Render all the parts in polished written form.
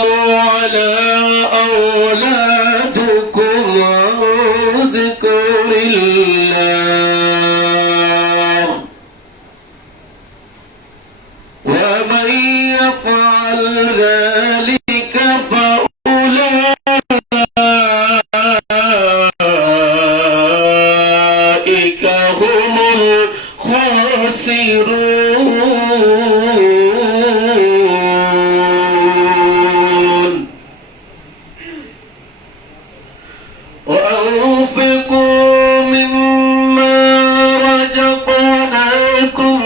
على أولادكم واذكر الله ومن يفعل ذلك فأولئك هم الخاسرون وأنفقوا مما رزقناكم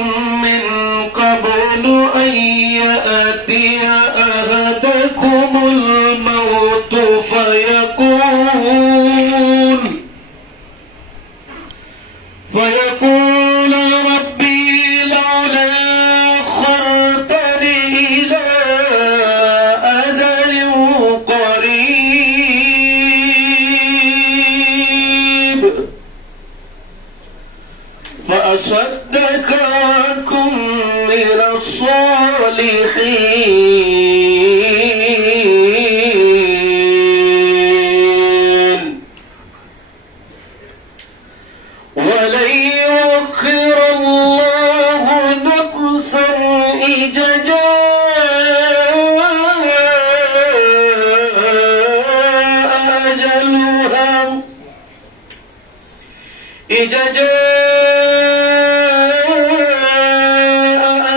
من قبل أن يأتي أحدكم الموت فيقول ربي لولا أخرتني إلى أجل قريب فأصدق وأكن من الصالحين ولن يؤخر الله نفسا إذا جاء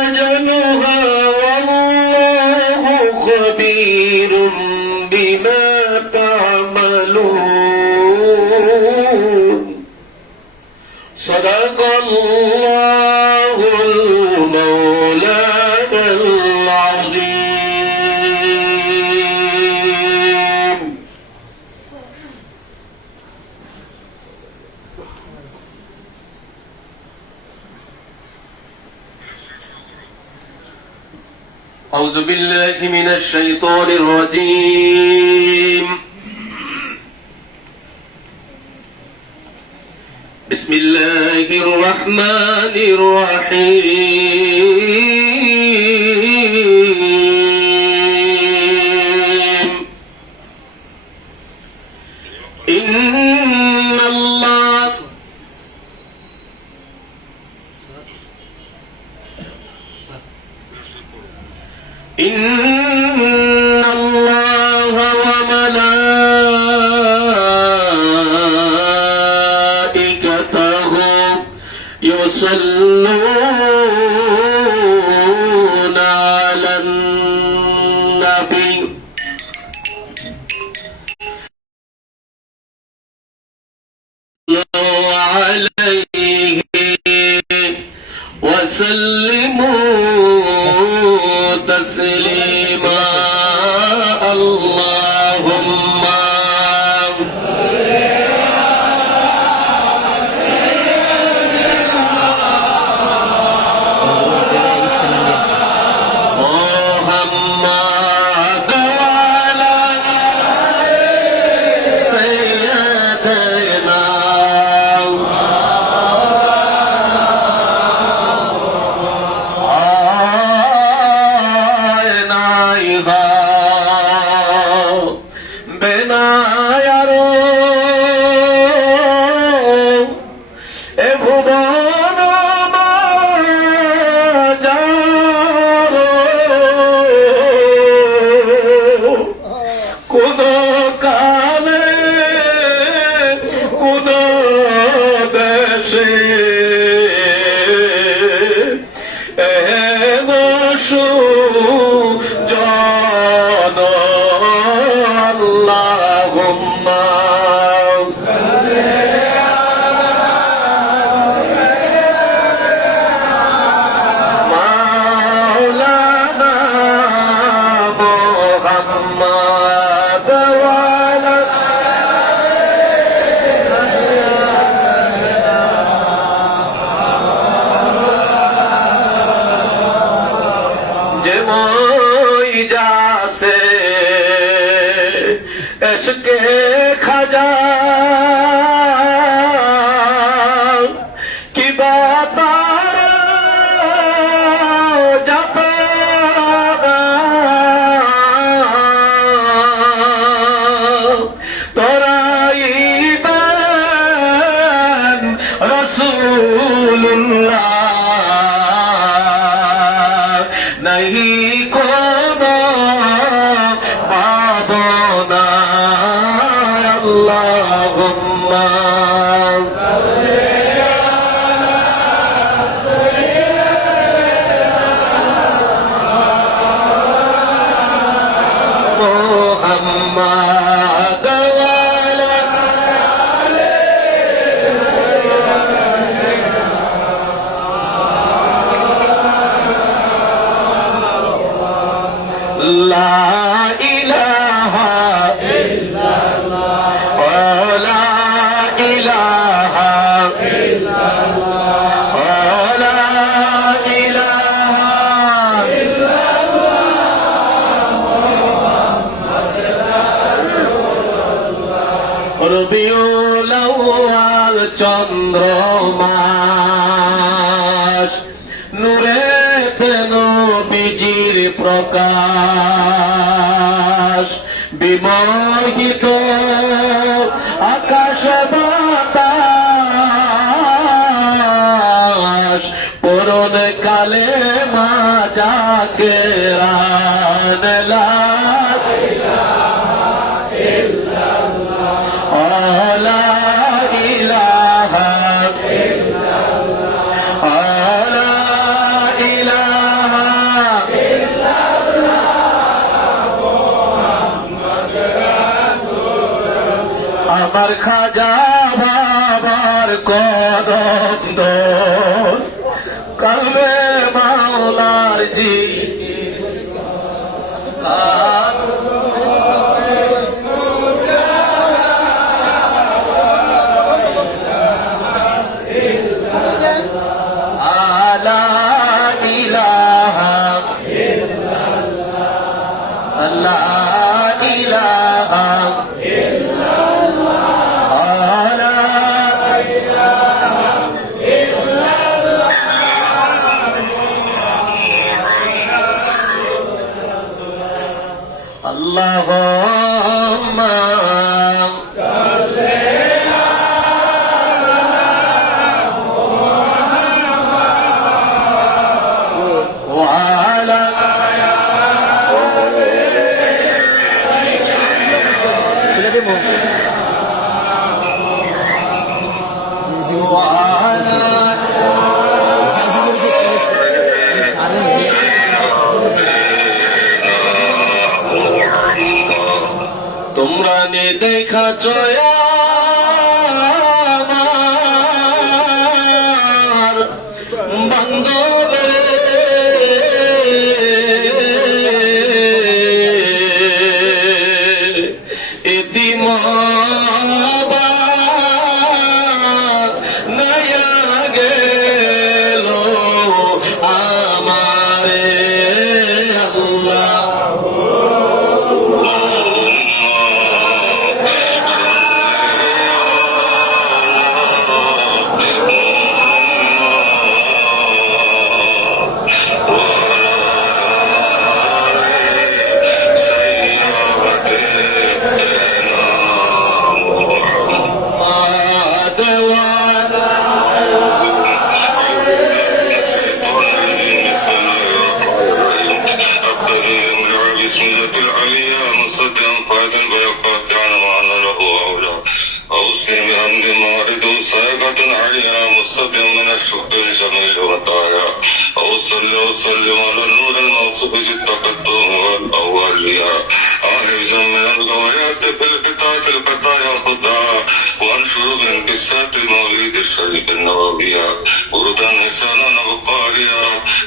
أجلها والله خبير بما تعملون صدق الله المولانا العظيم. أعوذ بالله من الشيطان الرجيم. بسم الله الرحمن الرحيم. إن الله وملائكته يصلون على النبي صلوا عليه وسلموا تسليما. اللهم محمد وعلى سيدنا محمد وعلى لا إله إلا الله ولا إله إلا الله ولا إله إلا الله ربيع الأول চন্দ্র মাস নূরেতে নবীজির প্রকাশ বিমোহিত আকাশ বাতাস পূরণ কালে মা যাকে রানলা আমার খাজা বাবার কদম দোল কলবে মাওলার জি আলা ইলাহা ইল্লাল্লাহ লা ইলাহা اللهم صل وعلى তোমরা নে দেখাছ আমার বান্ধবে এতিম নয়া গেল আমারে আল্লাহ أوصي بأمر مارد صيغة عليا مستقيم من الشكر جميل وطايا أوصلي وسلم على النور الموصوف بالتقدم والأولياء أعرج من الغوايات في القطاعة القطايا خدا وأنشر من قصة مولد الشريف النبوية وردا حسانا بقاريا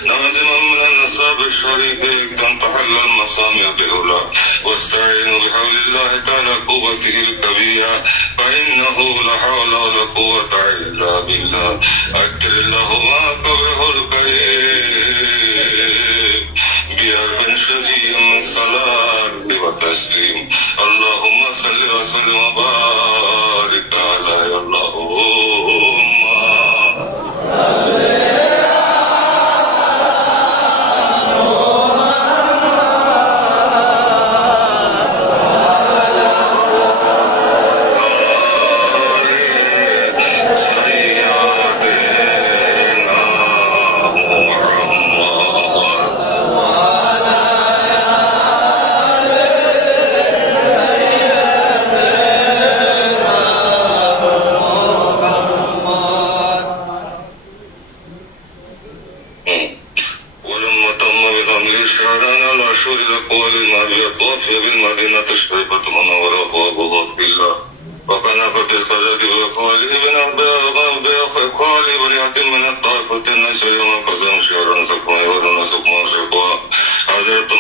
نازما من النساب الشريف تنتحل المسامع بأولى واستعين بحول الله تعالى قوته الكبيرة فإنه لا حول ولا قوة إلا بالله أكر الله ما قبره الكريم بألف شديد من صلاة وتسليم اللهم صل وسلم وبارك على اللهم توفي بالمدينة الشريفة المنورة وأبو عبد الله وكان قد الخلد وخالد بن يتم من الطائفة النشر يوم قسم شهرا سكما ورنا سكما شقوا حضرت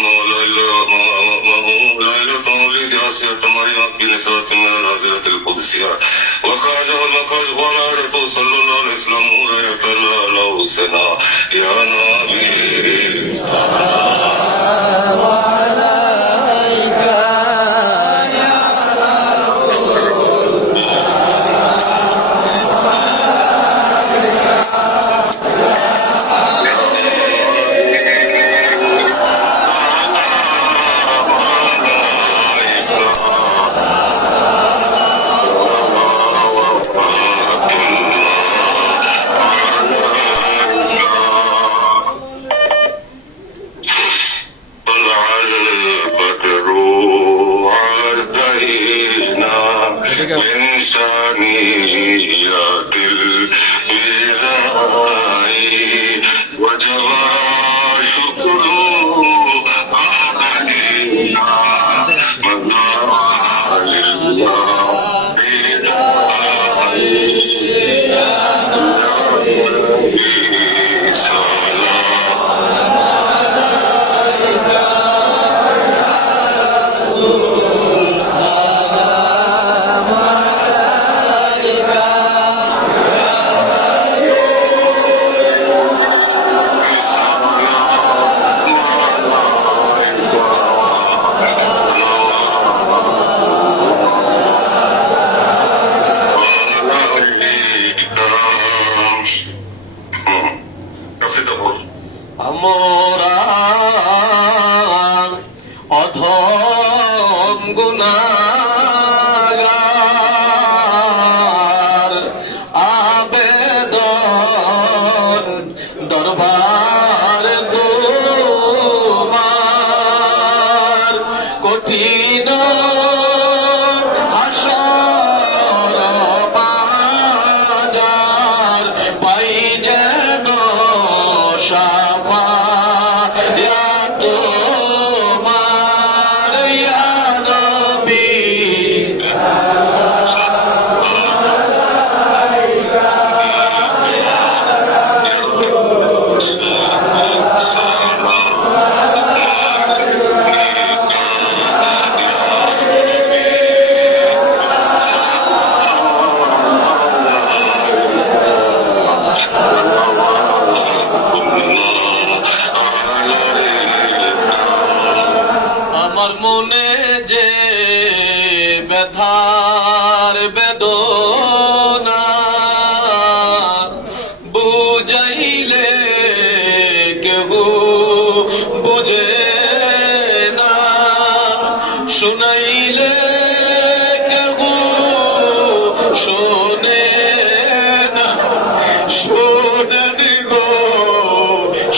ليلة مولد آسية مريم بنساء من الحضرة القدسية وخرجه المخرج ونادته صلى الله عليه وسلم وراية له السنا يا نبي السلام عليك يا رسول من ثنيات البداء وجب شكر علينا مدار لله আমরা অধম গুনাহগার আবেদন দরবার তোমার কঠিন হাসর বাজার পাই যেন শাফায়াত তোমার ইয়া নবী আমার মনে যে ব্যথার বেদনা বুঝাইলে কেহ বুঝে না শুনাইলে কেহ শোনে না শোনেন গো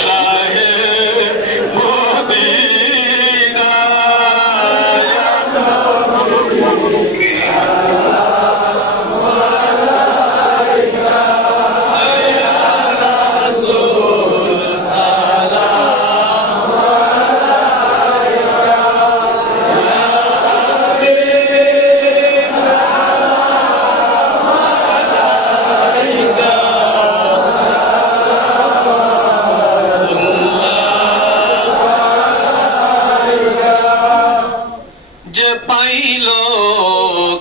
শাহে মদিনা যে পাইল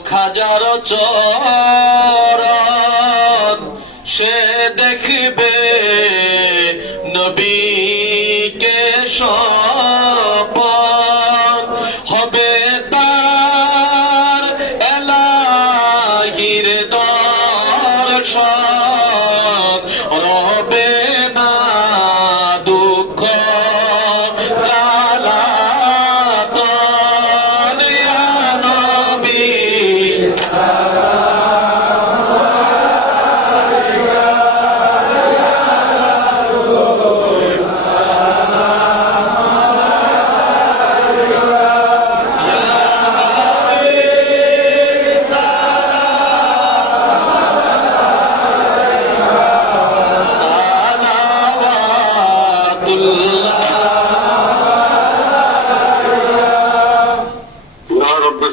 খাজার চরণ সে দেখবে নবীকে স্বপন হবে তার এলাহির দর্শন রবে না দুঃখ জ্বালাতন ইয়া নবী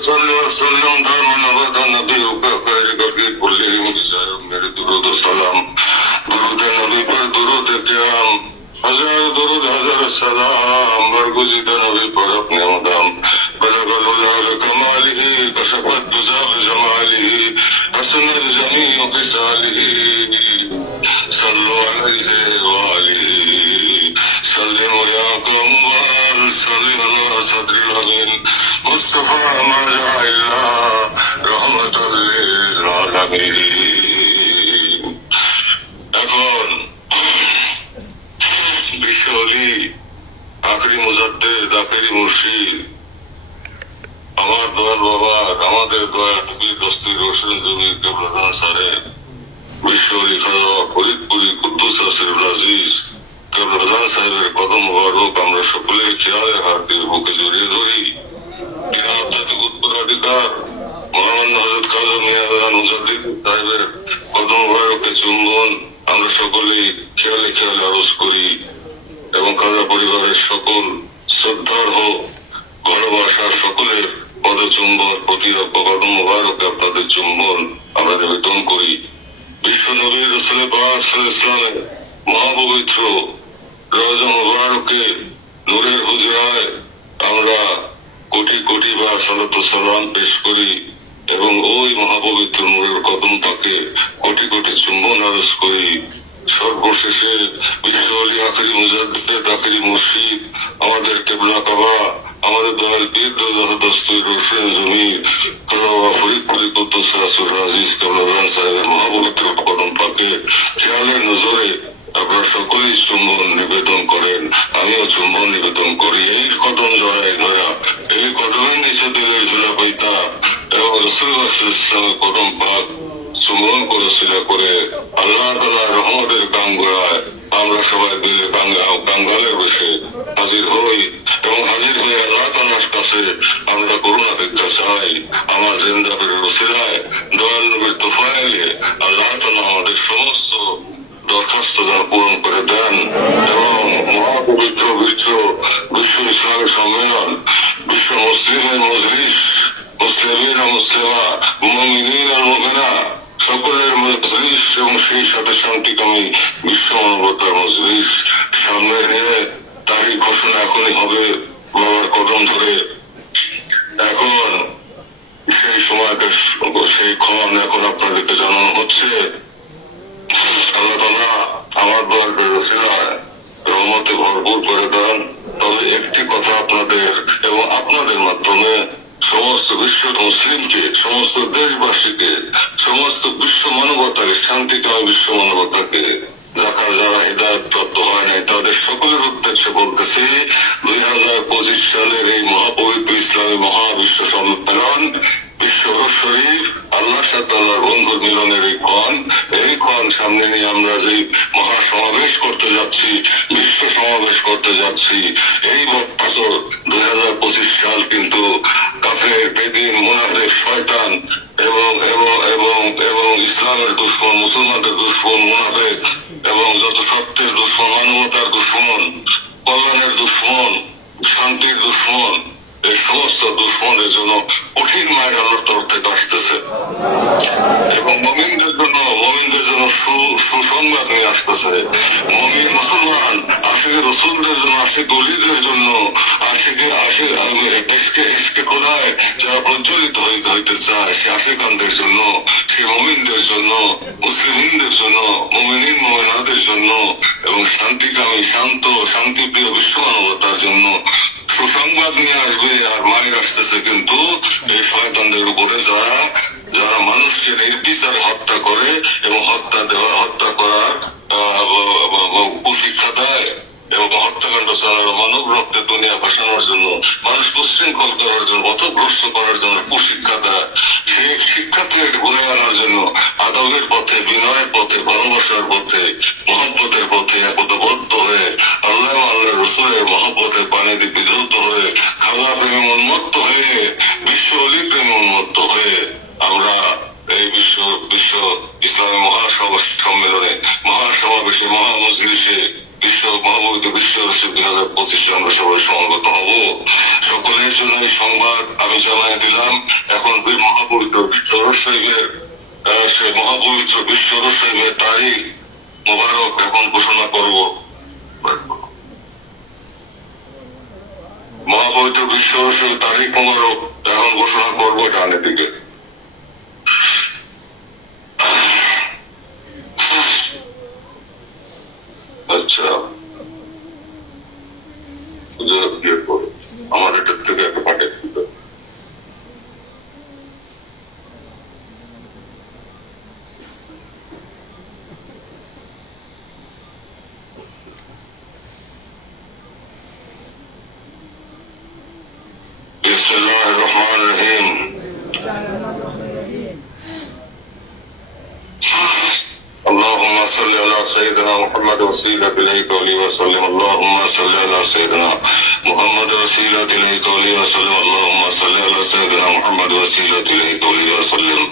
صلى وسلم دائما ابدا نبيك خيرك في كلهم بسائر میرے درود و سلام درود نبی پر درود قیام हजार दरूद हजार सलाम बरगुज़ीदा नबी पर अपने मदाम बलगल उला कमालिही कशफत दुज़ा जमालिही हसनत जमीउ क़िसालिही सल्लु अलैहि व आलिहि सल्लिम या कमल सल्लि अला सदरिल अमीन मुस्तफा मा जाइल्ला रहमतल लिल आलमीन। এখন বিশ্বলি আখরি মুজাদ্দেদ আখরি মুর্শিদ আমার দয়াল বাবা আমাদের দয়াল টুকলি দস্তির রোশন জমির কেবলাদান সাহেব বিশ্বলি খাজা ফরিদপুরি কুদ্দুস আসিরুল আজিজ কেবলাদান সাহেবের কদম মুবারক আমরা সকলের খেয়ালের হাত দিয়ে বুকে জড়িয়ে ধরি। তিনি আধ্যাত্মিক উত্তরাধিকার মহামান্য হযরত খাজা মিয়াদান মুজাদ্দিদ সাহেবের কদম মুবারকে চুম্বন আমরা সকলেই খেয়ালে খেয়ালে আরজ করি এবং খাজা পরিবারের সকল শ্রদ্ধার্হ ভালোবাসার সকলের পদচুম্বন প্রতি কদম মুবারকে আপনাদের চুম্বন আমরা নিবেদন করি। বিশ্ব নবী রাসূল পাক সাল্লাল্লাহু আলাইহি ওয়াসাল্লামের মহাপবিত্র রওজা মুবারকে নূরের হুজরায় আমরা কোটি কোটি বার সালাতু সালাম পেশ করি এবং ওই মহাপবিত্র নূরের কদম পাকে কোটি কোটি চুম্বন আরজ করি। সর্বশেষে বিশ্ব আলী আখরি মুজাদ্দিদ আখরি মুর্শিদ আমাদের কেবলা কাবা আমাদের দয়াল পীর দস্তুর রোশন জমির খাজা ফরিদপুরি কুদ্দুস আসিরুল আজিজ কেবলাদান সাহেবের মহাপবিত্র কদম পাকে খেয়ালের নজরে আপনারা সকলেই চুম্বন নিবেদন করেন, আমিও চুম্বন নিবেদন করি। এই কদম জড়াই ধরা এই কদমের নিচে দিলের ঝুলা পাইতা এবং রাসূলুল্লাহ সাল্লাল্লাহু আলাইহি ওয়াসাল্লামের কদম পাক চুম্বন করেছিল করে আল্লাহ তাআলার রহমতের কাঙ্গুরায় আমরা সবাই দিলে কাঙ্গালের বসে হাজির হই এবং হাজির হয়ে আল্লাহ তাআলার কাছে আমরা করুণা ভিক্ষা চাই। আমার জিন্দাবের ওসিলায় দয়াল নবীর তোফায়েলে আল্লাহ তাআলা আমাদের সমস্ত দরখাস্ত যেন পূরণ করে দেন এবং মহাপবিত্র বিশ্ব ইসলামী সম্মেলন বিশ্ব মুসলিমের মজলিস মুসলিমিন ও মুসলিমা মুমিনিন ও মুমিনা সকলের মজলিস এবং সেই সাথে শান্তিকামী বিশ্ব মানবতার মজলিস সামনে নিয়ে তারই ঘোষণা এখনই হবে বাবার কদম ধরে। এখন সেই সময়কে সেই ক্ষণ এখন আপনাদেরকে জানানো হচ্ছে। আল্লাহ তাআলা আমার দয়ালের রসিলায় রহমতে ভরপুর করে দেন। তবে একটি কথা আপনাদের এবং আপনাদের মাধ্যমে সমস্ত বিশ্ব মুসলিমকে সমস্ত দেশবাসীকে সমস্ত বিশ্ব মানবতাকে শান্তিকামী বিশ্ব মানবতাকে যারা হৃদায়ত প্রাপ্ত হয় নাই তাদের সকলের উদ্দেশ্যে বলতেছি 2025 সালের এই মহাপবিত্র ইসলামী মহাবিশ্ব সম্মেলন বিশ্ব শরীফ আল্লাহর সাথে আল্লাহর বন্ধুর মিলনের এই ক্ষণ সামনে নিয়ে আমরা যে মহাসমাবেশ করতে যাচ্ছি বিশ্ব সমাবেশ করতে যাচ্ছি এই বছর 2025 সাল কিন্তু কাফের বেদিন মুনাফিক শয়তান এবং এবং এবং এবং ইসলামের দুশমন মুসলমানদের দুশমন মুনাফিক এবং যত সত্যের দুশমন মানবতার দুশমন কল্যাণের দুশমন শান্তির দুশমন এই সমস্ত দুশমনের জন্য কঠিন মায়ের আল্লাহর তরফ থেকে আসতেছে এবং মুমিনদের জন্য সুসংবাদ নিয়ে আসতেছে। মুমিন মুসলমান আশিকে রসুলদের জন্য আশিক ওলিদের জন্য ইশকে খোদায় যারা প্রজ্বলিত হইতে চায় সে আশিকানদের জন্য সে মুমিনদের জন্য মুসলিমদের জন্য মুমিনিন মুমিনাদের জন্য এবং শান্তিকামী শান্ত শান্তিপ্রিয় বিশ্ব মানবতার জন্য সুসংবাদ নিয়ে আসবে। আর মায়ের আসতেছে কিন্তু এই শয়তানদের উপরে যারা মানুষকে নির্বিচারে হত্যা করে এবং হত্যা করার কুশিক্ষা দেয় এবং হত্যাকাণ্ড চালানোর মানব রক্তে দুনিয়া ভাসানোর জন্য মানুষ উচ্ছৃঙ্খল করার জন্য পথভ্রষ্ট করার জন্য কুশিক্ষা দেয়। সেই শিক্ষা থেকে ঘুরে আনার জন্য আদবের পথে বিনয়ের পথে ভালোবাসার পথে মহব্বতের পথে একতাবদ্ধ হয়ে আল্লাহ আল্লাহ রসুলের মহব্বতের পানি দিয়ে বিধৌত হয়ে খাজা প্রেমে উন্মত্ত হয়ে বিশ্ব অলি প্রেমে উন্মত্ত হয়ে আমরা এই বিশ্ব ইসলামী মহাসম্মেলনে মহাসমাবেশে মহামজলিসে বিশ্ব মহাপবিত্র বিশ্ব 2025 আমরা সবাই সমবেত হব। সকলের জন্য এই সংবাদ আমি জানাই দিলাম। এখন ওই মহাপবিত্র বিশ্বরস শরীফের সেই মহাপবিত্র বিশ্বরস শরীফের তারিখ মোবারক এখন ঘোষণা করব। মহাপবিত্র বিশ্বরস শরীফের তারিখ মোবারক এখন ঘোষণা করব ডানের দিকে। আচ্ছা, আমার এটার থেকে একটা পাঠিয়ে দিতে। বিসমিল্লাহির রহমানির রহিম। اللهم صل على سيدنا محمد وسيلة إليك ولي وسلم. اللهم صل على سيدنا محمد وسيلة إليك ولي وسلم. اللهم صل على سيدنا محمد وسيلة إليك ولي وسلم.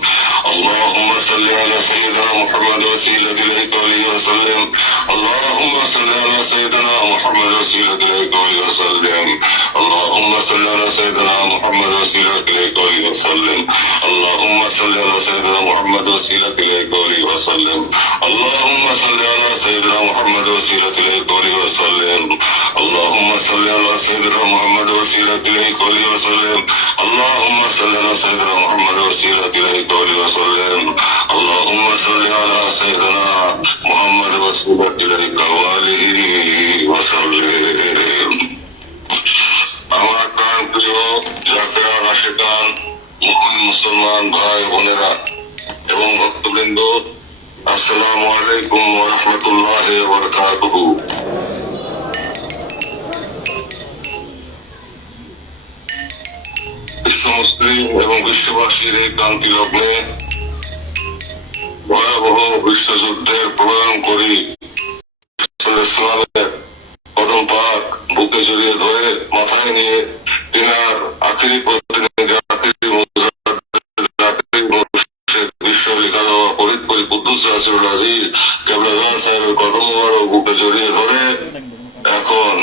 اللهم صل على سيدنا محمد وسيلة إليك ولي وسلم. اللهم صل على سيدنا محمد وسيلة إليك ولي وسلم. اللهم صل على سيدنا محمد وسيلة إليك ولي وسلم. اللهم صل على سيدنا محمد وسيلة إليك ولي وسلم. اللهم صل على سيدنا محمد وسيلة إليك ولي وسلم. اللهم صل على سيدنا محمد وسيلة إليك ولي وسلم. اللهم صل على سيدنا محمد وسيلة إليك ولي وسلم. اللهم صل على سيدنا محمد وسيلة إليك وآله وسلم. আমার প্রাণ প্রিয় জাফরান আশিকান মুমিন মুসলমান ভাই বোনেরা এবং ভক্তবৃন্দ, আসসালামু আলাইকুম ওয়া রাহমাতুল্লাহি ওয়া বারাকাতুহু। বিশ্ব মুসলিম এবং বিশ্ববাসীর এই ক্রান্তি লগ্নে ভয়াবহ বিশ্বযুদ্ধের প্রণয়ন করি ইসলামের কদম পাক বুকে জড়িয়ে ধরে মাথায় নিয়ে তিনার আখিরি প্রতিনিধি বুকে জড়িয়ে ধরে এখন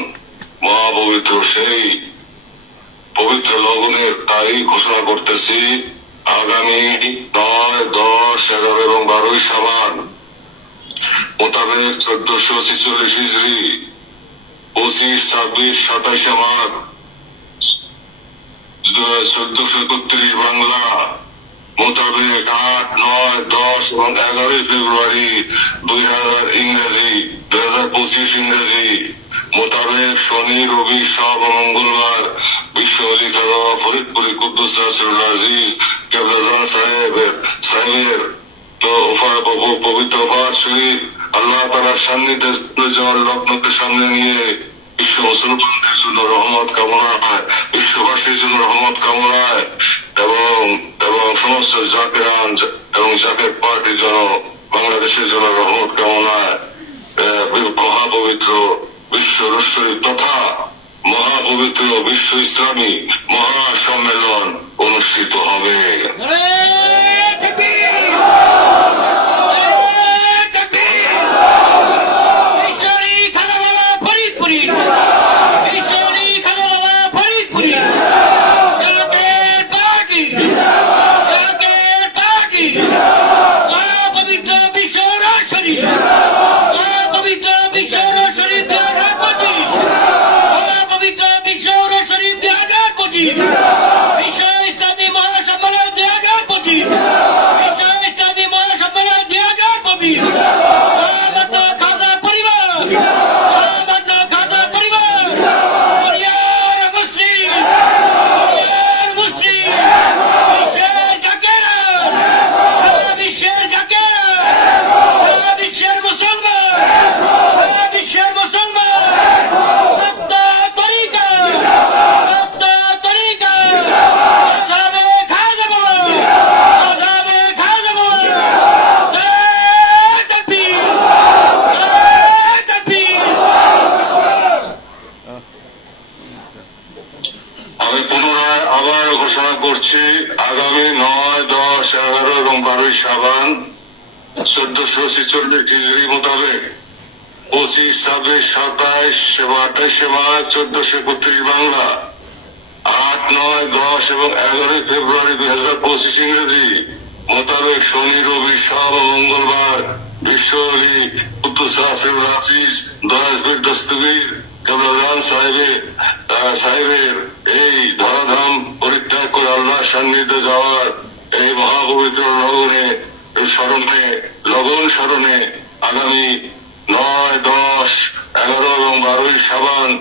মহাপবিত্র সেই পবিত্র লগনের তারিখ ঘোষণা করতেছি। আগামী 9, 10, 11 এবং 12 শাবান মোতাবেক 1446 হিজরি, 25, 26, 27 মাঘ, 1431 বাংলা মোতাবেক 8, 9, 10 এবং 11 ফেব্রুয়ারি 2000 ইংরেজি 2025 ইংরেজি মোতাবেক শনি, রবি, সোম ও মঙ্গলবার বিশ্ব অলি খাজা ফরিদপুরি কুদ্দুস রাসূল আজিজ কেবলাজান সাহেবের তো পবিত্র পাঠ শরীফ আল্লাহ তাআলার সান্নিধ্যে যাওয়ার লগ্নকে সামনে নিয়ে বিশ্ব মুসলমানদের জন্য রহমত কামনায়, বিশ্ববাসীর জন্য রহমত কামনায় এবং সমস্ত জাকেরান এবং জাকের পার্টির জন্য বাংলাদেশের জন্য রহমত কামনায় মহাপবিত্র বিশ্ব রশরীফ তথা মহাপবিত্র বিশ্ব ইসলামী মহাসম্মেলন অনুষ্ঠিত হবে। আমি পুনরায় আবার ঘোষণা করছি, আগামী 9, 10, 11 এবং 12 শাবান 1446 হিজরি মোতাবেক 25, 26, 27 এবং 28 মার্চ 1431 বাংলা 8, 9, 10 এবং 11 ফেব্রুয়ারি 2025 ইংরেজি মোতাবেক শনি, রবি, সোম ও মঙ্গলবার বিশ্বকবি কুদ্দুস রাসুল রাসিস দয়ালপীর দস্তগীর কেবলাজান সাহেবের এই ধরাধাম পরিত্যাগ করে আল্লাহ সান্নিধ্যে যাওয়ার এই মহাপবিত্র লগন স্মরণে আগামী 9, 10, 11 এবং 12 শাবান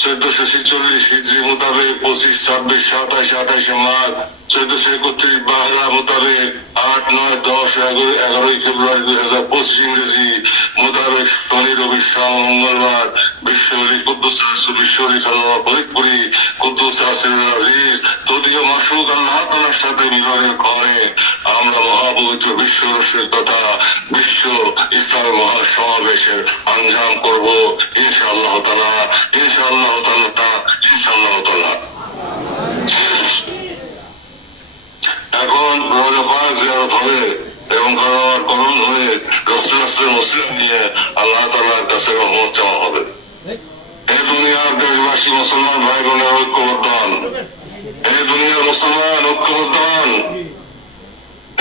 1446 হিজরি মোতাবেক 25, 26, 27, 28 মার্চ 1431 বাংলা মোতাবেক 8, 9, 10, 11 ফেব্রুয়ারি 2025 ইংরেজি মোতাবেক শনি, রবি, সোম, মঙ্গলবার বিশ্বকবি কুদ্দুস রাসুল বিশ্বকবি খাজা ফরিদপুরি কুদ্দুস রাসুল আজিজ তদীয় মাসুক আল্লাহ তাআলার সাথে মিলনের পরে আমরা মহাপবিত্র বিশ্ব রসের তথা বিশ্ব ইসলামী মহাসমাবেশের আঞ্জাম করব ইনশাআল্লাহ তাআলা, ইনশাআল্লাহ তাআলা, ইনশাআল্লাহ তাআলা। এখন রোজা পাক জিয়ারত হবে এবং করণ হয়ে রাস্তে মুসলিম নিয়ে আল্লাহ তাআলার কাছে রহমত চাওয়া হবে। এই দুনিয়ার দেশবাসী মুসলমান ভাই বোনের ঐক্যবদ্ধ হন, এই দুনিয়ার মুসলমান ঐক্যবদ্ধ হন,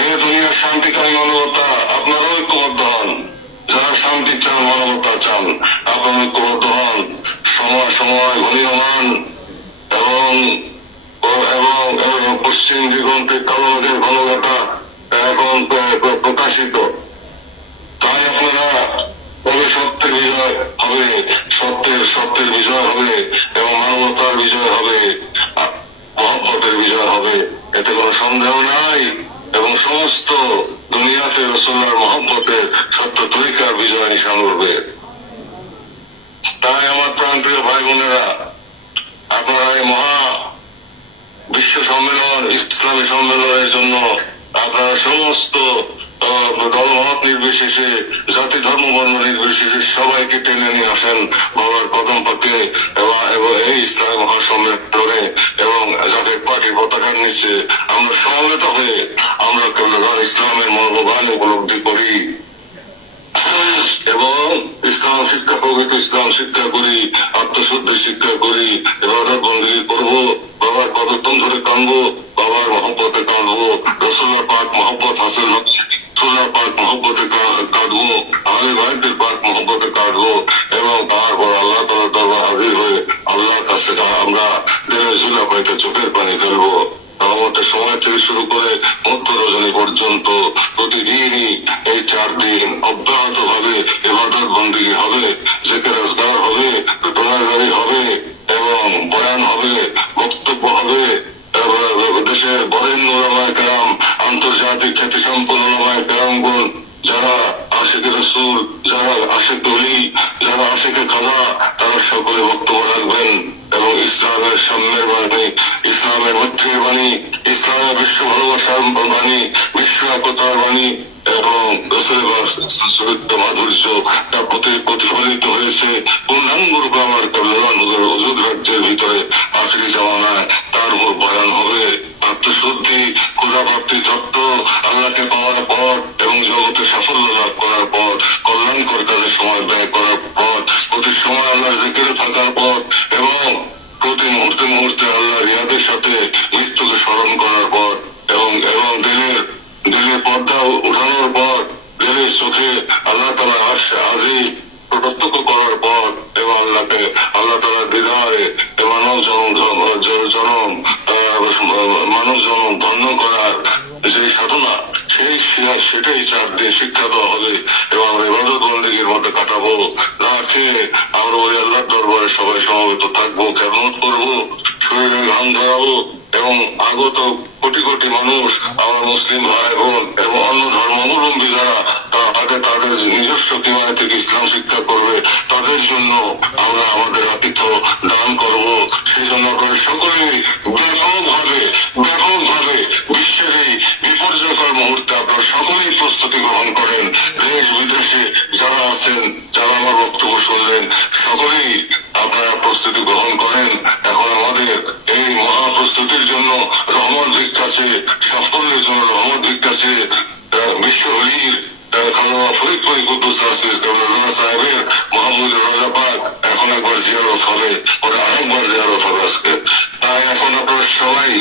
এই দুনিয়ার শান্তিকামী মানবতা আপনারা ঐক্যবদ্ধ হন, যারা শান্তি চান মানবতা চান আপনারা ঐক্যবদ্ধ হন। সময় সময় ঘনীয়মান এবং পশ্চিম দিগন্তে কালোমেঘের ঘনঘটা এখন প্রকাশিত, তাই আপনারা তবে সত্যের বিজয় হবে, সত্যের বিজয় হবে এবং মানবতার বিজয় হবে, মহব্বতের বিজয় হবে, এতে কোনো সন্দেহ নাই। এবং সমস্ত দুনিয়াতে রাসূলের মহব্বতের সত্য তরিকার বিজয় নিশান উঠবে। তাই আমার প্রাণপ্রিয় ভাই বোনেরা, আপনারা এই মহা বিশ্ব সম্মেলন, ইসলামী সম্মেলনের জন্য আপনারা সমস্ত দলমত নির্বিশেষে, জাতি ধর্ম বর্ণ নির্বিশেষে সবাইকে টেনে নিয়ে আসেন বাবার কদম পাকে এবং এই ইসলামী মহাসম্মেলনে এবং যাদের পার্টির পতাকার নিচে আমরা সমবেত হয়ে আমরা ইসলামের মর্মবান উপলব্ধি করি এবং ইসলাম শিক্ষা, প্রকৃত ইসলাম শিক্ষা করি, আত্মশুদ্ধি শিক্ষা করি, ইবাদত বন্দী করবো, বাবার পদতন ধরে কাঁদবো, বাবার মহব্বতে কাঁদবো, রসুল্লাহ পাক মহব্বত হাসিল রসুল্লাহ পাক মহব্বতে কাঁদবো, আহলে বাইতের পাক মহব্বতে কাঁদবো এবং তারপর আল্লাহ তাআলার দরবার হাজির হয়ে আল্লাহর কাছে আমরা দেহে ঝুলা পাইতে চোখের পানি ফেলবো। রহমতের সময় থেকে শুরু করে মধ্য রজনী পর্যন্ত প্রতিদিনই এই 4 দিন অব্যাহত ভাবে ইবাদত বন্দেগী হবে, জিকির আজকার হবে, দোয়াজারি হবে এবং বয়ান হবে, বক্তব্য হবে। দেশের বরেণ্য উলামায়ে কেরাম, আন্তর্জাতিক খ্যাতি সম্পন্ন উলামায়ে কেরামগণ, যারা আশিকে রসুল, যারা আশিকে ওলি, যারা আশিকে খাজা, তারা সকলে বক্তব্য রাখবেন এবং ইসলামের সাম্যের বাণী, ইসলামের মৈত্রীর বাণী, ইসলামের বিশ্ব ভালোবাসার বাণী, বিশ্ব একতার বাণী এবং চরিত্র মাধুর্য তা প্রতিফলিত হয়েছে পূর্ণাঙ্গ রূপে আমার ওজুদ রাজ্যের ভিতরে আখেরি জামানায় তার উপর বয়ান হবে। আত্মশুদ্ধি, ক্ষুধাপ্রাপ্তি তত্ত্ব, আল্লাহকে পাওয়ার পর এবং জগতে সাফল্য লাভ করার পর, কল্যাণকর কাজে সময় ব্যয় করার পর, প্রতি সময় আল্লাহর জিকিরে থাকার পর এবং প্রতি মুহূর্তে মুহূর্তে আল্লাহ রিয়াদের সাথে মৃত্যুকে স্মরণ করার পর এবং দিলের পর্দা উঠানোর পর, দিলের চোখে আল্লাহ তাআলা আজি প্রত্যক্ষ করার পর এবং আল্লাহ তাআলার দিদারে মানব জনম ধন্য করার যে সাধনা, সেটাই 4 দিন শিক্ষা দেওয়া হবে এবং আমরা ইবাদত বন্দেগীর মধ্যে কাটাবো। না খেয়ে আমরা ওই আল্লাহর দরবারে সবাই সমবেত থাকবো, খেদমত করবো, শরীরে ঘাম ধরাবো এবং আগত কোটি কোটি মানুষ, আমার মুসলিম ভাই বোন এবং অন্য ধর্মাবলম্বী যারা তাদের নিজস্ব কিমায় থেকে ইসলাম শিক্ষা করবে, তাদের জন্য আমরা আমাদের আতিথ্য দান করব। সেই জন্য আপনারা সকলেই ব্যাপকভাবে বিশ্বের এই বিপর্যয়কর মুহূর্তে আপনারা সকলেই প্রস্তুতি গ্রহণ করেন। দেশ বিদেশে যারা আছেন, যারা আমার বক্তব্য শুনলেন, সকলেই আপনারা প্রস্তুতি গ্রহণ করেন। এখন আমাদের এই মহাপ্রস্তুতির জন্য রহমত ভিক্ষাছে, সাফল্যের জন্য রহমত ভিক্ষাছে বিশ্ব হলির খাজা ফরিদপুরি কুদ্দুস রাসুল সাহেবের মহাবুল রাজা পাক। এখন একবার জিয়ারত হবে, পরে আরেকবার জিয়ারত হবে আজকে। তাই এখন আপনারা সবাই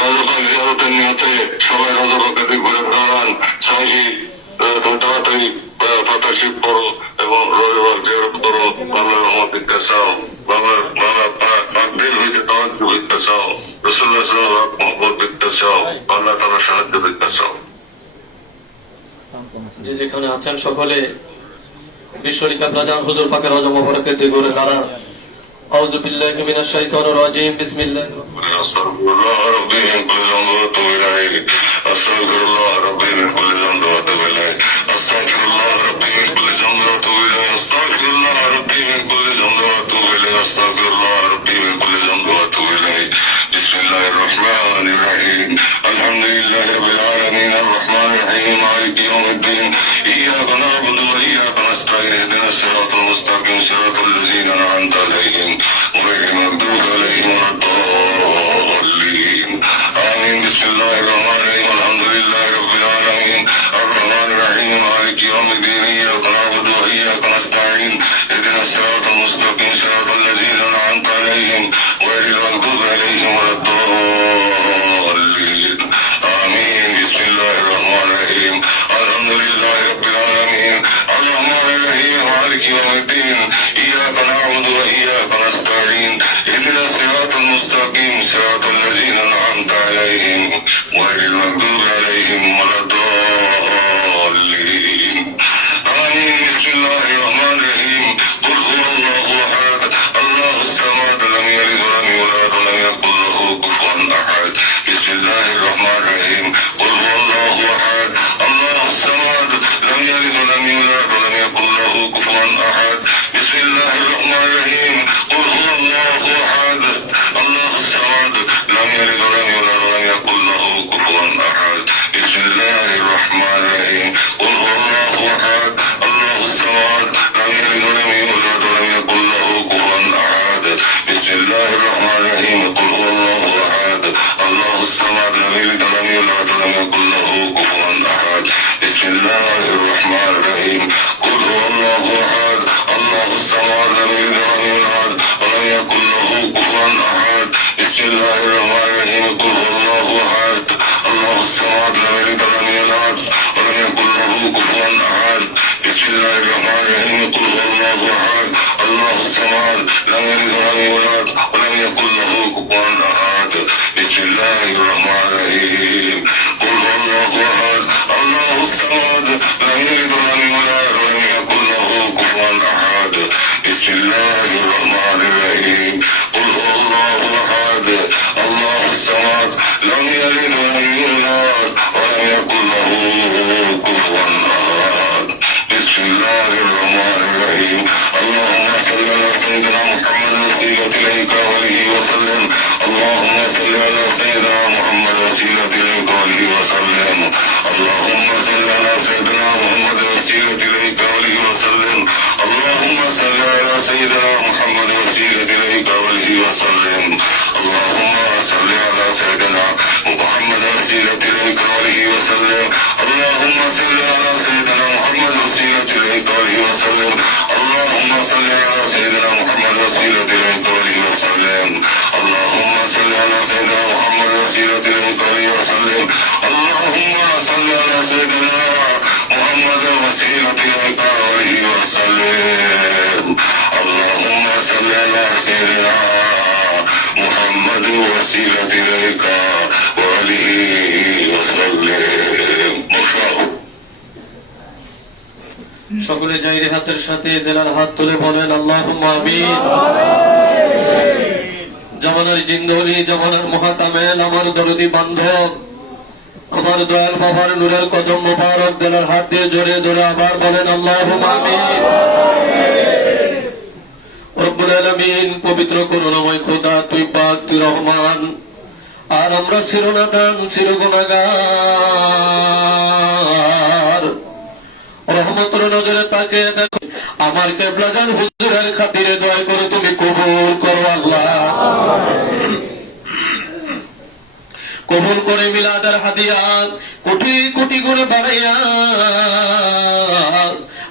রজপাক জিয়ারতের নিয়তে সবাই রজপাকে ঘুরে দাঁড়ান। সাহেব তুমি তাড়াতাড়ি পাতাশি পড়ো এবং রবিবার জিয়ারত করো। বাংলার রহমত ভিক্ষা চাও, বাংলার পাকদের হইতে তাওয়াজ্জু ভিক্ষা চাও, রাসূলুল্লাহ সাল্লাল্লাহু আলাইহি ওয়াসাল্লাম মহব্বত ভিক্ষা চাও, আল্লাহ তাআলার সাহায্য ভিক্ষা চাও। যে যেখানে আছেন সকলে বিশ্বরিকা প্লাজান হুজুর পাকের রজা মোবারকের দিকে ঘুরে দাঁড়ান। আউযু বিল্লাহি মিনাশ শাইতানির রাজিম। বিসমিল্লাহ। আস্তাগফিরুল্লাহ রাব্বি মিন কুল্লি যামবি ওয়া আতুবু ইলাইহি। আস্তাগফিরুল্লাহ রাব্বি মিন কুল্লি যামবি ওয়া আতুবু ইলাইহি। আস্তাগফিরুল্লাহ রাব্বি মিন কুল্লি যামবি ওয়া আতুবু ইলাইহি। আস্তাগফিরুল্লাহ রাব্বি মিন কুল্লি যামবি ওয়া আতুবু ইলাইহি। আস্তাগফিরুল্লাহ রাব্বি মিন কুল্লি যামবি ওয়া আতুবু ইলাইহি। বিসমিল্লাহির রহমানির রহিম। আলহামদুলিল্লাহি রাব্বিল আলামিন আর রহমানির রহিম মালিকি ইয়াউমিদ্দিন। ইয়্যাকা না'বুদু ওয়া ইয়্যাকা নাস্তাঈন ইহদিনাস সিরাতাল মুস্তাকিম সিরাতাল লাযীনা আন'আমতা আলাইহিম غير المغضوب عليهم ولا الضالين آمين. بسم الله الرحمن الرحيم. الحمد لله رب العالمين الرحمن الرحيم مالك يوم الدين إياك نعبد وإياك نستعين اهدنا الصراط المستقيم صراط الذين أنعمت عليهم غير المغضوب عليهم ولا الضالين آمين. بسم الله الرحمن الرحيم. الحمد لله رب العالمين الرحمن الرحيم مالك يوم الدين إياك نعبد وإياك نستعين اهدنا الصراط المستقيم صراط الذين أنعمت عليهم غير المغضوب عليهم ولا الضالين آمين. بسم الله الرحمن الرحيم. قل هو الله أحد الله الصمد لم يلد ولم يولد ولم يكن له كفوا أحد. بسم الله الرحمن الرحيم. قل هو الله أحد الله الصمد لم يلد ولم يولد ولم يكن له كفوا أحد. بسم الله الرحمن الرحيم. قل هو الله أحد الله الصمد لم يلد ولم يولد ولم يكن له كفوا أحد. بسم الله الرحمن الرحيم. قل هو الله أحد الله الصمد لم يلد ولم يولد ولم يكن له كفوا أحد. بسم الله الرحمن الرحيم. قل هو الله أحد الله الصمد لم يلد ولم يولد ولم يكن له كفوا أحد. بسم الله الرحمن الرحيم. قل هو الله أحد الله الصمد لم يلد ولم يولد ولم يكن له كفوا أحد. بسم الله الرحمن الرحيم. قل هو الله أحد الله الصمد لم يلد ولم يولد ولم يكن له كفوا أحد. بسم الله الرحمن الرحيم. قل هو الله أحد الله الصمد لم يلد ولم يولد ولم يكن له كفوا أحد. بسم الله الرحمن الرحيم. قل هو الله أحد الله الصمد لم يلد ولم يولد ولم يكن له كفوا أحد. بسم الله الرحمن الرحيم. قل هو الله أحد الله الصمد لم يلد ولم يولد ولم يكن له كفوا أحد. بسم الله الرحمن الرحيم. اللهم صل على سيدنا محمد وسيلة إليك وآله وسلم. اللهم صل على سيدنا محمد وسيلة إليك وآله وسلم. اللهم صل على سيدنا محمد وسيلة إليك وآله وسلم. اللهم صل على سيدنا محمد وسيلة إليك وآله وسلم. اللهم صل على سيدنا محمد وسيلة إليك وآله وسلم. اللهم صل على سيدنا محمد وسيلة إليك وآله وسلم. اللهم صل على سيدنا محمد وسيلة إليك وآله وسلم. اللهم صل على سيدنا محمد وسيلة إليك وآله وسلم. اللهم صل على سيدنا محمد وسيلة إليك وآله وسلم. اللهم صل على سيدنا محمد وسيلة إليك وآله وسلم. সকলে জাহিরি হাতের সাথে দিলার হাত তুলে বলেন আল্লাহুম্মা আমিন। জামানার জিন্দলি জামানার মহাতামেল আমার দরদি বান্ধব আমার দয়াল বাবার নূরের কদম মোবারক দিলার হাত দিয়ে জোরে জোরে আবার বলেন আল্লাহুম্মা আমিন। রব্বুল আলামিন পবিত্র করুণাময় খোদা তুই পাক তুই রহমান আর আমরা চিরনাদান চিরগুনাহগার। রহমতের নজরে তাকে দেখো আমার কেবলাজান হুজুরের খাতিরে দয়া করে তুমি কবুল করো আল্লাহ। কবুল করে মিলাদের হাদিয়াত কোটি কোটি গুণে বাড়াইয়া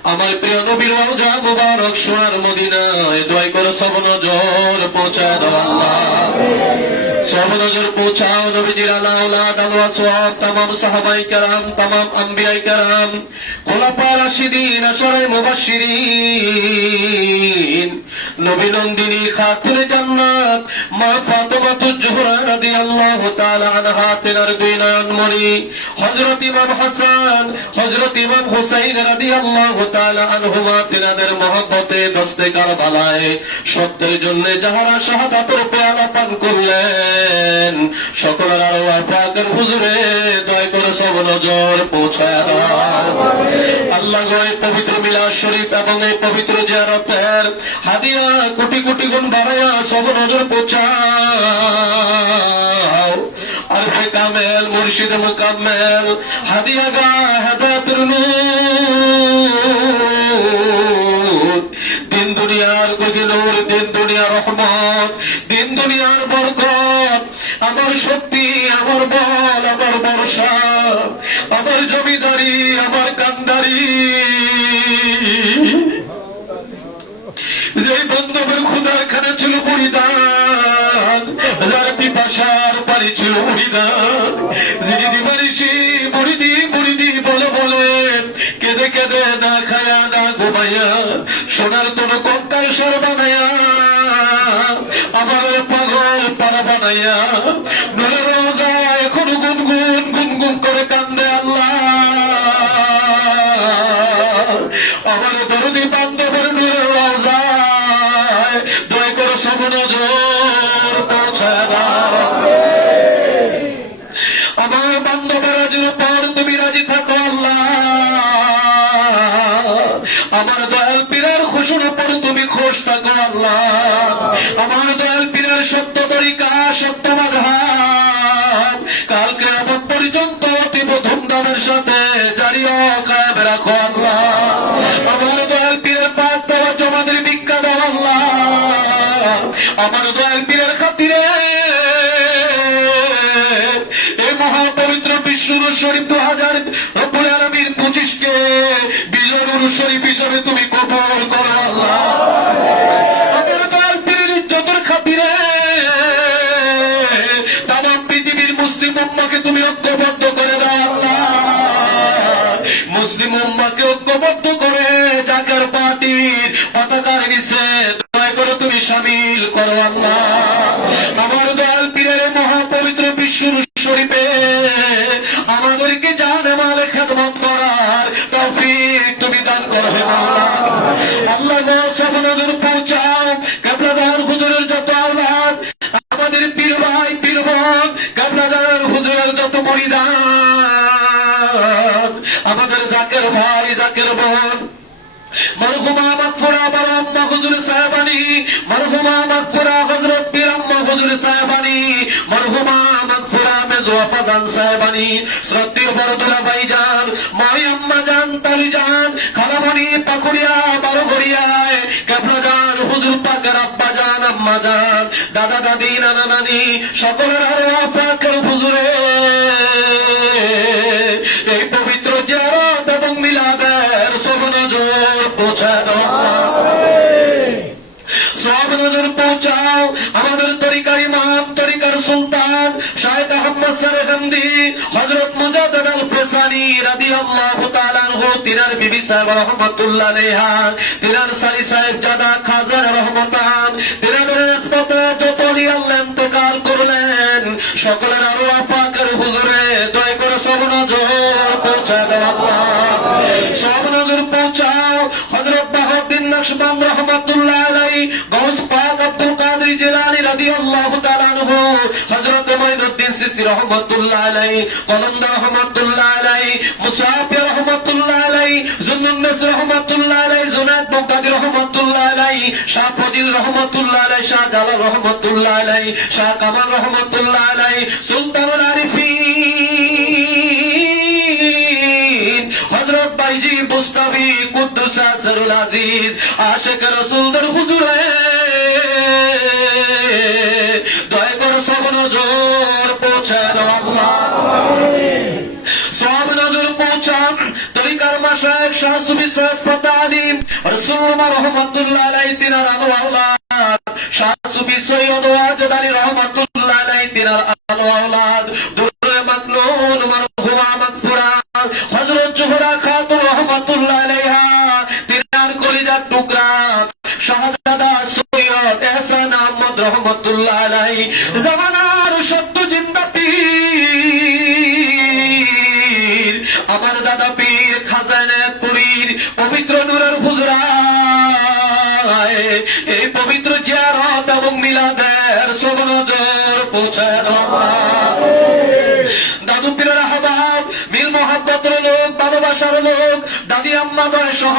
আমার প্রিয় নবীর রওজা মুবারক সোনার মদিনায় দোয়া করে সব নজর পৌঁছায় দাও আল্লাহ। সব নজর পৌঁছাও নবীজির আলা আওলাদ আল ওয়াসওয়াব तमाम সাহাবায়ে কেরাম तमाम আম্বিয়ায়ে কেরাম খোলাফায়ে রাশিদিন আশরায়ে মুবাশশিরিন নবী নন্দিনী খাতুনে জান্নাত মা ফাতেমাতুজ জোহরা রাদিয়াল্লাহু তাআলা আনহা তেনার দুই নয়নমণি হযরত ইমাম হাসান হযরত ইমাম হুসাইন রাদিয়াল্লাহু তাআলা আনহুমা তেনাদের মহব্বতে দস্তে কারবালায় সত্যের জন্য যাহারা শাহাদাতের পেয়ালা পান করলেন সকলের আল্লাহ পাকের হুজুরে দয়া করে সব নজর পৌঁছায় দাও আল্লাহ গো এই পবিত্র মিলাদ শরীফ এবং এই পবিত্র জিয়ারতের হাদিয়া কোটি কোটি গুণ বাড়ায়া সব নজর পৌঁছাও আরফে কামেল মুর্শিদ মুকাম্মেল হাদিয়া গা হেদায়েতের নূর দিন দুনিয়ার গদিনুর দিন দুনিয়ার রহমত দিন দুনিয়ার বরকত আমার শক্তি আমার বল আমার ভরসা আমার জমিদারি আমার কান্দারি যে বন্ধবের ক্ষুদার খানা ছিল পরিধান যার পিপাসার পানি ছিল পরিধান যিনি দিবানিসি মুরিদি মুরিদি বলে বলে কেঁদে কেঁদে না খায়া না ঘুমাইয়া সোনার তোর কঙ্কাল সর বানায়া আমার পাগল পাড়া বানাইয়া নূরের রওজা এখনো গুনগুন গুনগুন করে কান্দে আল্লাহ আমার দরদি বান্ধবের নূরের রওজায় দয়া করে সব নজর পৌঁছায় দাও আমার বান্ধবের রাজির উপর তুমি রাজি থাকো আল্লাহ আমার দয়াল পীরের খুশির উপর তুমি খুশ থাকো আল্লাহ আমার দয়াল পীরের সত্য তরিকা সত্য মাযহাব কালকে আমার পর্যন্ত অতীব ধুমধামের সাথে জারি ও কায়েম রাখো আল্লাহ আমার দয়াল পীরের পাক দেওয়া জমাদের ভিক্ষা দাও আল্লাহ আমার দয়াল পীরের খাতিরে এই মহাপবিত্র বিশ্বর শরীফ 2000 রব্বুল আলামিন 25 কে বিজয় উরুস শরীফ হিসেবে তুমি কবুল করো আল্লাহ আমার দয়াল পীরের ইজ্জতের খাতিরে তামাম পৃথিবীর মুসলিম উম্মাহকে তুমি ঐক্যবদ্ধ করে দাও আল্লাহ মুসলিম উম্মাহকে ঐক্যবদ্ধ করে জাকার পার্টির পতাকার নিচে দয়া করে তুমি শামিল করো আল্লাহ আমার দয়াল পীরের মহাপবিত্র বিশ্বর শরীফে আমাদেরকে জানে মালে খেদমত করার তৌফিক তুমি দান করো হে মাওলা আল্লাহ গো সব নজর পৌঁছাও কাবলাদার হুজুরের যত আওলাদ আমাদের পীর ভাই পীর বোন কাবলাদার হুজুরের যত মুরিদান আমাদের জাকের ভাই জাকের বোন মরহুমা মাগফুরা বড় আম্মা হুজুর সাহেবানী মরহুমা মাগফুরা হযরত পীর আম্মা হুজুর সাহেবানী মরহুমা মাগফুরা মেজো আফাজান সাহেবানী শ্রদ্ধেয় বড়দুলা ভাইজান মাই আম্মা জান তালি জান খালাবানি পাকুড়িয়া বারোঘরিয়ায় কাবলাদার হুজুর পাকের আব্বা জান আম্মা জান দাদা দাদি নানা নানি সকলের আরওয়াহ পাকের হুজুরে এই পবিত্র জিয়ারত এবং মিলাদের সব নজর পৌঁছায় দাও সব নজর পৌঁছাও আমাদের তরিকার ইমাম তরিকার সুলতান শায়েখ আহমদ সরহন্দি হযরত মুজাদ্দিদ আল ফেসানি রাদিয়াল্লাহু তাআলা আনহু তিনার বিবি সাহেব রাহমাতুল্লাহ আলাইহা তিনার সালি সাহেব জাদা খাজা রহমাতান তিনাদের নিসবতে যত ওলি আল্লাহ ইন্তেকাল করলেন সকলের আরওয়াহ পাকের হুজুরে দয়া করে সব নজর পৌঁছায় দাও আল্লাহ সব নজর পৌঁছাও হযরত বাহাউদ্দিন নকশবন্দ রহমাতুল্লাহ আলাইহি গৌস পাক আব্দুল কাদের জিলানী রাদিয়াল্লাহু তাআলা আনহু হযরত মুঈনুদ্দিন চিশতি রাহমাতুল্লাহ আলাইহি কলন্দর রহমাতুল্লাহ আলাইহি মুসাফি রাহমাতুল্লাহ আলাইহি জুন্নুন্নাস রাহমাতুল্লাহ আলাইহি জুনাদ বুকাদি রাহমাতুল্লাহ আলাইহি শাহ ফজিল রাহমাতুল্লাহ আলাইহি শাহ জালাল রাহমাতুল্লাহ আলাইহি শাহ কামাল রাহমাতুল্লাহ আলাইহি সুলতানুল আরিফিন হযরত বাইজি মুস্তাফি কুদ্দুস আসরুল আজিজ আশিক রাসূলদের হুজুরে দয়া করে সব নজর পৌঁছায় দাও আল্লাহ সব নজর পৌঁছান তরিকার শায়েখ শাহ সুফি সৈয়দ ফতেহ আলী রাসূলুল্লাহ রাহমাতুল্লাহ আলাইহি তিনার আলো আওলাদ, শাহ সুফি সৈয়দ ওয়াজেদ আলী রাহমাতুল্লাহ আলাইহি তিনার আলো আওলাদ, দুররে মাকনুন মারহুমা মাগফুরা হযরত জোহরা খাতুন রাহমাতুল্লাহ আলাইহা তিনার কলিজার টুকরা শাহজাদা সৈয়দ এহসান আহমদ রহমতুল্লাহ আলাইহি জামানার সত্য জিন্দা পীর আমার দাদা পীর খাজানাতপুরীর পবিত্র নূরের হুজরায় এই পবিত্র জিয়ারত এবং মিলাদের শুভ নজর পৌঁছায় দাও। দাদু পীরের আহবাব মিল মোহাব্বতের লোক, ভালোবাসার লোক, দাদি আম্মা দয় সহ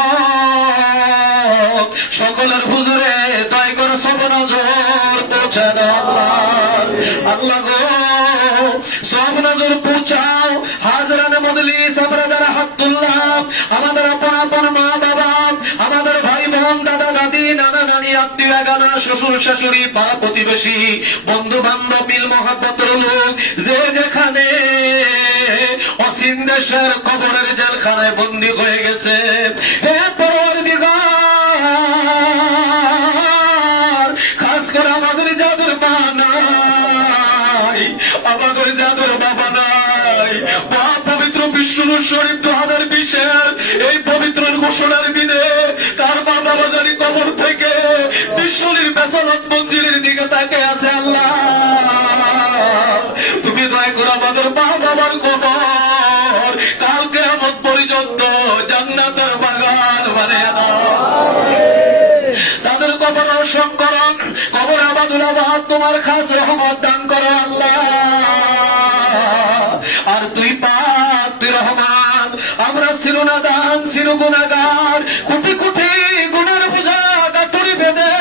সকলের হুজুরে দয় করে শুভ নজর পৌঁছে দাও। আল্লাহ গো সব নজর পৌঁছাও। হাজরানে মজলিস আমরা যারা হাত তুললাম, আমাদের আপন আপন মা বাবা, আমাদের ভাই বোন, দাদা দাদি, নানা নানি, আত্মীয় গানা, শ্বশুর শাশুড়ি, পাড়া প্রতিবেশী, বন্ধু বান্ধব, মিল মহাব্বতের লোক, যে যেখানে অসীম দেশের কবরের জেলখানায় বন্দী হয়ে গেছে, হে পরওয়ারদিগার, খাস করে আমাদের যাদের মা নাই, আমাদের যাদের বাবা নাই, পবিত্র বিশ্বনূর শরীফ 2020 এই পবিত্র ঘোষণার দিনে কার মা বাবা জানি কবর থেকে বিশ্বনীর বেসালত মঞ্জিলের দিকে তাকে আছে। আল্লাহ তুমি দয়া করে আমাদের মা বাবার কবর কালকে আমার পর্যন্ত জান্নাতের বাগান বানিয়ে দাও। তাদের কবর রোশন করো, কবর আবাদুল আবাদ তোমার খাস রহমত দান করো আল্লাহ। আর তুই পাক, তুই রহমান, আমরা চিরনাদান, চির গুনাহগার, কোটি কোটি গুনার বোঝা গাঁথুরি বেঁধে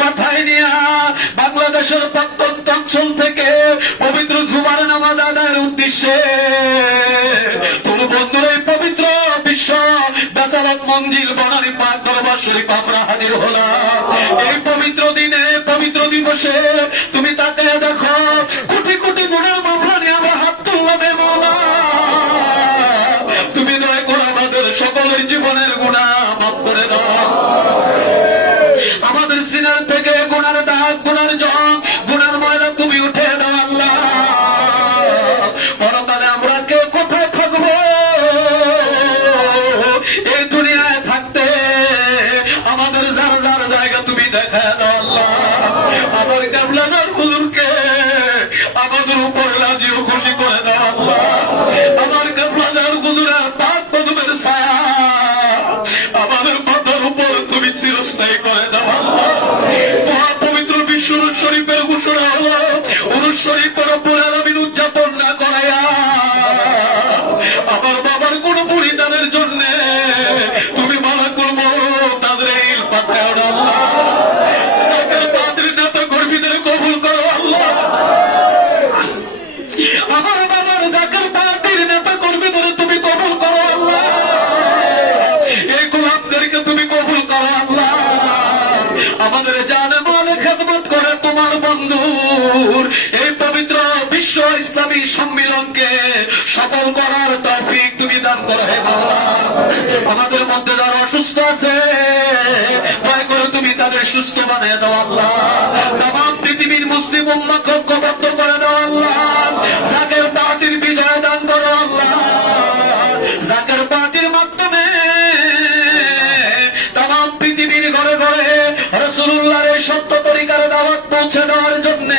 মাথায় নিয়া বাংলাদেশের প্রত্যন্ত অঞ্চল থেকে পবিত্র জুমার নামাজ আদায়ের উদ্দেশ্যে তোর বন্ধুর এই পবিত্র বিশ্ব বেসালত মঞ্জিল বনানী পাক দরবার শরীফ আমরা হাজির হলাম। এই পবিত্র দিনে, পবিত্র দিবসে তুমি তাকে দেখো, কোটি কোটি গুণের মামলা নিয়ে আমরা হাত তুললাম। মওলা তুমি দয়া করে আমাদের সকলের জীবনের গুনাহ মাফ করে দাও। আমাদের সিনার থেকে গুনার দাগ, গুনার জং, গুনার ময়লা তুমি উঠে দাও আল্লাহ। পরকালে আমরা কেউ কোথায় থাকবো, এই দুনিয়ায় থাকতে আমাদের যার যার জায়গা তুমি দেখা দাও আল্লাহ। আমার কাবলাদার হুজুরকে আমাদের উপর রাজিও খুশি করে দাও আল্লাহ। আমার কাবলাদার হুজুরের পাক কদমের ছায়া আমাদের মাথার উপর তুমি চিরস্থায়ী করে দাও আল্লাহ। পবিত্র বিশ্ব শরীফের ঘোষণা হলো, উরুস শরীফ রব্বুল আলামিন উদযাপন না করাইয়া আমার বাবার কোন পরিধানের জন্য তুমি মালাকুল মউত তাজরাইল পাঠাও না আল্লাহ। জাকের পাত্রী নেতা কর্মীদের কবুল করো আল্লাহ। আমার বাবার জাকের পাত্রীর নেতা কর্মীদের তুমি কবুল করো আল্লাহ। এই গোলামদেরকে তুমি কবুল করো আল্লাহ। আমাদের জানে মালে খেদমত করে তোমার বন্ধুর এই পবিত্র বিশ্ব ইসলামী সম্মিলনকে সফল করার তৌফিক তুমি দান করো হে আল্লাহ। আমাদের মধ্যে যারা অসুস্থ আছে দয়া করে তুমি তাদের সুস্থ বানিয়ে দাও আল্লাহ। তামাম পৃথিবীর মুসলিম উম্মাহকে ঐক্যবদ্ধ করে দাও আল্লাহ। জাকের পার্টির বিজয় দান করো আল্লাহ। জাকের পার্টির মাধ্যমে তামাম পৃথিবীর ঘরে ঘরে রাসূলুল্লাহর এই সত্য তরিকার দাওয়াত পৌঁছে দেওয়ার জন্য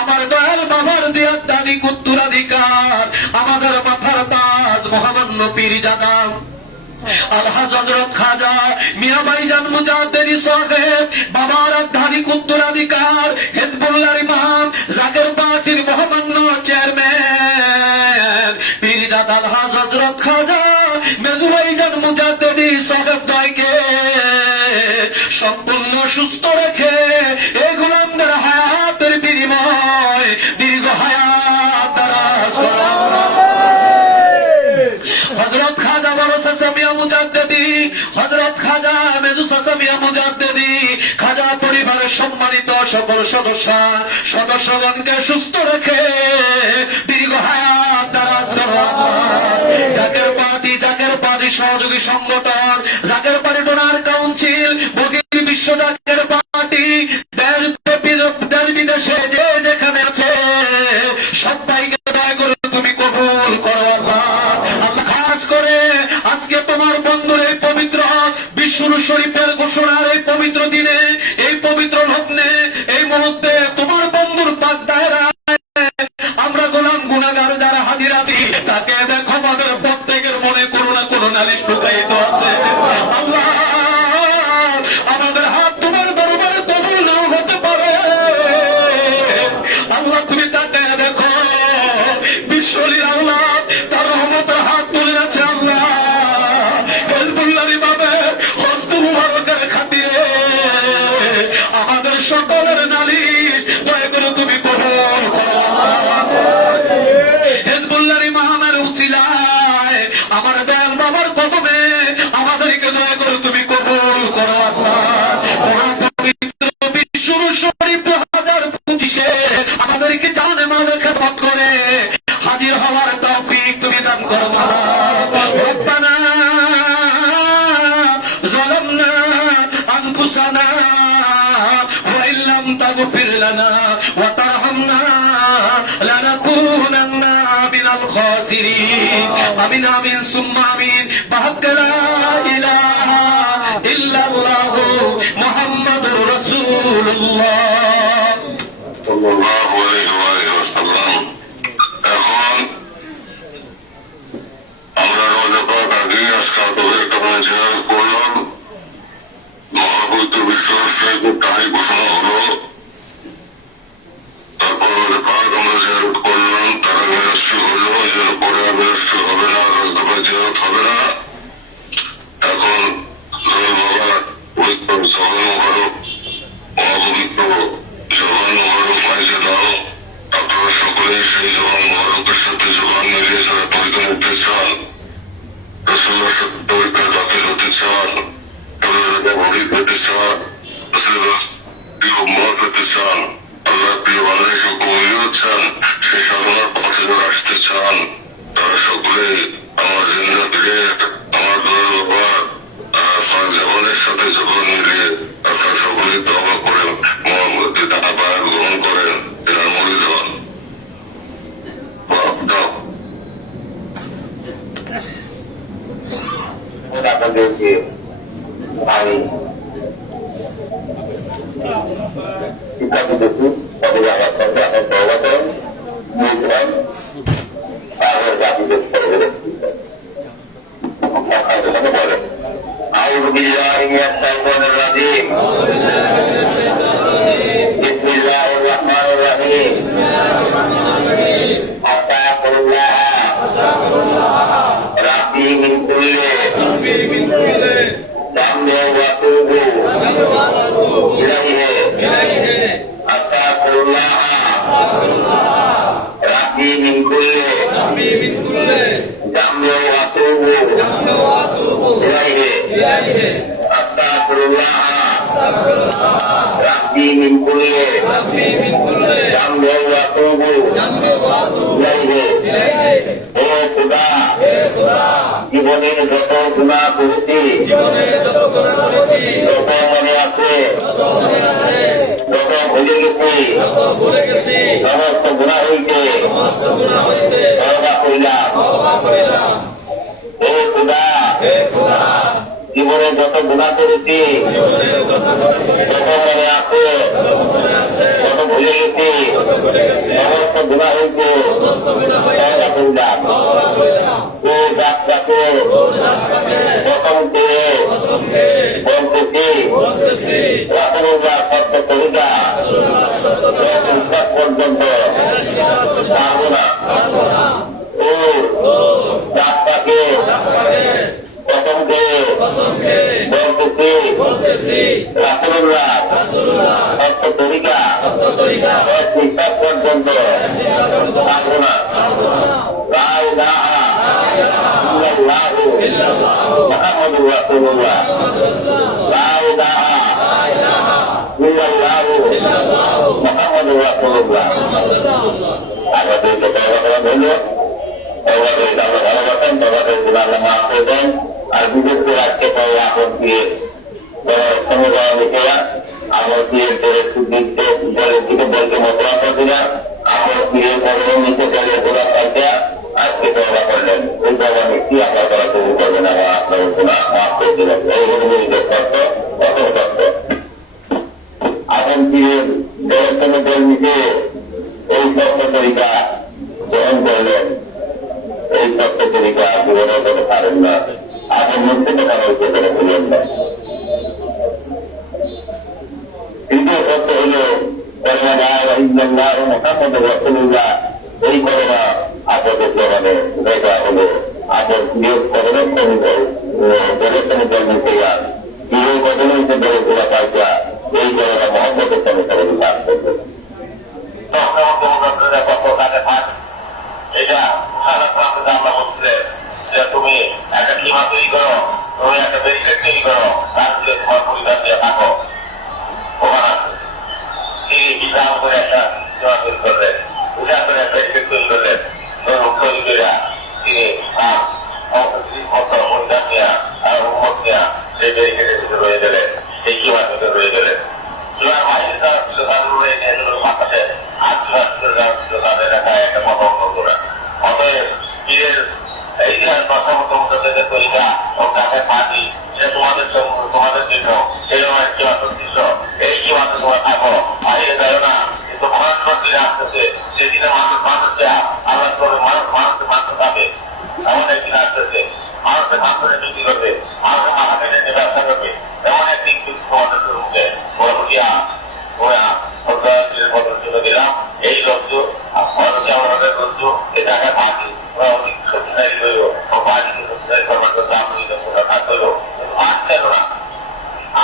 আমার দয়াল বাবার দিয়ার দাবি উত্তরাধিকার আমাদের মাথার তাজ মহামান্য পীরজাদা আলহাজ হযরত খাজা মিয়া ভাইজান মুজাদ্দেদি সাহেব বাবার ধানিক উত্তরাধিকার হিজবুল্লাহর ইমাম জাকের পার্টির মহামান্য চেয়ারম্যান পীরজাদা আলহাজ হযরত খাজা মেজু ভাইজান মুজাদ্দেদি সাহেব দয়কে সম্পূর্ণ সুস্থ রেখে এই গোলামদের হায়াতের বিনিময় দীর্ঘ হায়াত দারাজ হযরত খাজা বড় চাচা মিয়া মুজাদ্দেদি, হযরত খাজা মেজু চাচা মিয়া মুজাদ্দেদি, খাজা পরিবারের সম্মানিত সকল সদস্যগণকে সুস্থ রেখে দীর্ঘ হায়াত দারাজ করো জাকের পার্টি সহযোগী সংগঠন, জাকের পার্টি ডোনার কাউন্সিল, বগির বিশ্ব জাকের পার্টি, দেশ বিদেশে যে যেখানে আছে সবাইকে দয়া করে তুমি কবুল করো আল্লাহ। খাস করে আজকে তোমার বন্ধুর এই পবিত্র বিশুর শরীফের ঘোষণার এই পবিত্র দিনে, এই পবিত্র লগ্নে, এই মুহূর্তে তোমার বন্ধুর পাক দায়রা আমরা গোলাম গুনাহগার যারা হাজির আছি, তাকে দেখো আমাদের প্রত্যেকের মনে কোনো না কোনো নালিশ ঢুকাইতে আছে আল্লাহ। আমাদের হাত তোমার দরবারে কবুল নাও হতে পারে আল্লাহ। তুমি তাকে দেখো বিশ্বলীর আওলাদ তার রহমতের হাত তুলে আছে আল্লাহ। হেজবুল্লাহর ইমামে হস্ত মুবারকের খাতিরে আমাদের সকলের নালিশ দয়া করে তুমি কবুল করো। হেজবুল্লাহর ইমামের উসিলায় আমার দয়াল বাবার কদমে আমাদেরকে দয়া করে তুমি কবুল করো আল্লাহ। পবিত্র বিশুর শরীফ 2025 আমাদেরকে জানে মালে খেদমত করে হাজির হওয়ার তৌফিক তুমি দান করো রব্বানা যালামনা আনফুসানা ওয়া ইল্লাম তাগফির লানা ওয়া তারহামনা লানাকুনান্না মিনাল খাসিরিন। আমিন আমিন সুম্মা আমিন। বাহাক্ক লা ইলাহা ইল্লাল্লাহু মুহাম্মাদুর রাসূলুল্লাহ সাল্লাল্লাহু আলাইহি ওয়াসাল্লাম। এখন আমরা রোজা পাক আগে আজকাল তোদের কেমন জিয়ারত করলাম, মহাপবিত্র বিশ্ব শরীফের তাই ঘোষণা হলো। তারপর রোজা পাক আমরা জিয়ারত করলাম, তারা বিনষ্টি হলো, এর পরে আর বিনষ্টি হবে না, রাজদফা জিয়ারত হবে না। এখন জয় বাবার পবিত্র জবান মোবারক, মহাপবিত্র জবান মোবারক মাইজে দাও। আপনারা সকলেই সেই জবান মোবারকের সাথে জবান মিলিয়ে যারা পরীক্ষা নিতে চান, রসুল্লাহর সাথে পরীক্ষায় দাখিল হতে চান, ভরি পেতে চান, প্রিয় মত হতে চান, আল্লাহ প্রিয় বাংলাদেশে কবি হচ্ছেন, সেই সাধনার পথে যারা আসতে চান, তারা সকলে আমার জিন্দাগিরে আমার দয়াল বাবার জবানের সাথে জবান মিলিয়ে আপনারা সকলেই দোয়া করেন, মহামূর্তি তারা বায়াত গ্রহণ করেন, এনার মরিদ হন। আপনাদেরকে আমি শিক্ষার্থী দেখি তবে আমার সঙ্গে এখন তওবা করেন, বুঝলাম, তারপর জাতিদের পরে বলেন আউযু বিল্লাহি মিনাশ শাইতানির রাজিম। বিসমিল্লাহির রাহমানির রাহিম। আস্তাগফিরুল্লাহ রাব্বি মিন কুল্লি যামবি ওয়া তুবু ইলাইহি। আস্তাগফিরুল্লাহ রাব্বি মিন কুল্লি যামবি ওয়া তুবু ইলাইহি। আস্তাগফিরুল্লাহ রাব্বি মিন কুল্লি যামবি ওয়া তুবু ইলাইহি। ও খোদা, জীবনের যত গুনাহ করেছি, যত মনে আছে, যত ভুলে গেছি, সমস্ত গুনাহ হইতে তওবা করিলাম। ও খোদা, জীবনে যত গুনাহ করেছি, যত মনে আছে, যত ভুলে গেছি, সমস্ত গুনাহ হইতে তওবা করিলাম। ও যাত্রাকে প্রথম থেকে বলতেছি, রাসূলুল্লাহ সত্য তরিকা পর্যন্ত পারবো না। ও যাত্রাকে প্রথম থেকে বলতেছি, রাসূলুল্লাহ সত্য তরিকা পর্যন্ত পারবো না। লা ইলাহা ইল্লাল্লাহু মুহাম্মাদুর রাসূলুল্লাহ। লা ইলাহা ইল্লাল্লাহু মুহাম্মাদুর রাসূলুল্লাহ। আমাদের কথা হলো আল্লাহ মাফ করে দেন। আর বিশেষ করে আজকে পাই আপন দিয়ে সমুদায় লিখেরা আমার দিয়ে দলের দিকে দলকে মতলা করতে না আমার দিয়ে দলের নিচে দলের গোলা পাল্টে আজকে তবা করলেন। ওই তবা কি আপনার করা শুরু করবেন আমার আপনার গোলা মাফ করে দিলেন। এইগুলো তত্ত্ব অত তত্ত্ব আপন দিয়ে দলের সঙ্গে দল নিচে এই তত্ত্ব তরিকা গ্রহণ করলেন। এই তত্ত্ব তরিকা জীবনে করতে পারেন না। আপন মুক্তি কথা হয়েছে করে বললেন না। কিন্তু সত্য হল মোহাম্মদ রসুল্লাহ এই করোনা আপদের জমানে দেখা হলো আপদ বিয়োগ করোনা জগৎসনী জন্মিয়া বিয়োগ ঘটনা দলে ঘোরা পাইয়া এই করোনা মোহাম্মদের সঙ্গে সবাই কাজ করবে। এটা সারা প্রান্তে আমরা বলছিলেন যে তুমি একটা সীমা তৈরি করো, তুমি একটা ব্যারিকেড তৈরি করো, তার দিয়ে তোমার পরিবার দিয়ে থাকো। তিনি বিধান করে একটা সীমা তৈরি করলেন, বিধান করে একটা ব্যারিকেড তৈরি করলেন। তৈরি করে তিনি পরিবার নেওয়া আর উন্মত নেওয়া সেই ব্যারিকেডের ভিতরে রয়ে গেলেন, সেই সীমার ভিতরে রয়ে গেলেন। সীমার বাইরে যাওয়া ছিল রয়ে নিয়ে বাতাসে তাদের এলাকায় একটা মত করা। অতএব পীরের এই যে মতামতের তরিকা ও তাদের পার্টি সেটা তোমাদের জন্য সেরকম একটি অসন্তুষ্ট। এই কি মাত্র তোমরা থাকো, বাইরে যাও না। কিন্তু প্রধানমন্ত্রী আসতেছে, যেদিনে মানুষকে আল্লাহ করে মানুষ পাবে এমন একদিন আসতেছে। মানুষের মাধ্যমে বিক্রি করবে, মানুষের মাথা কেটে নিয়ে ব্যবসা করবে, এমন একদিন কিন্তু তোমাদের মুখে তুলে দিলাম। এই লজ্জ আমাদের লজ্জ এই জায়গায় পার্টি ওরা অধিক শক্তিশালী হইল ও পার্টিকে শক্তিশালী করবার জন্য আপনি কাজ করল আসছিল না।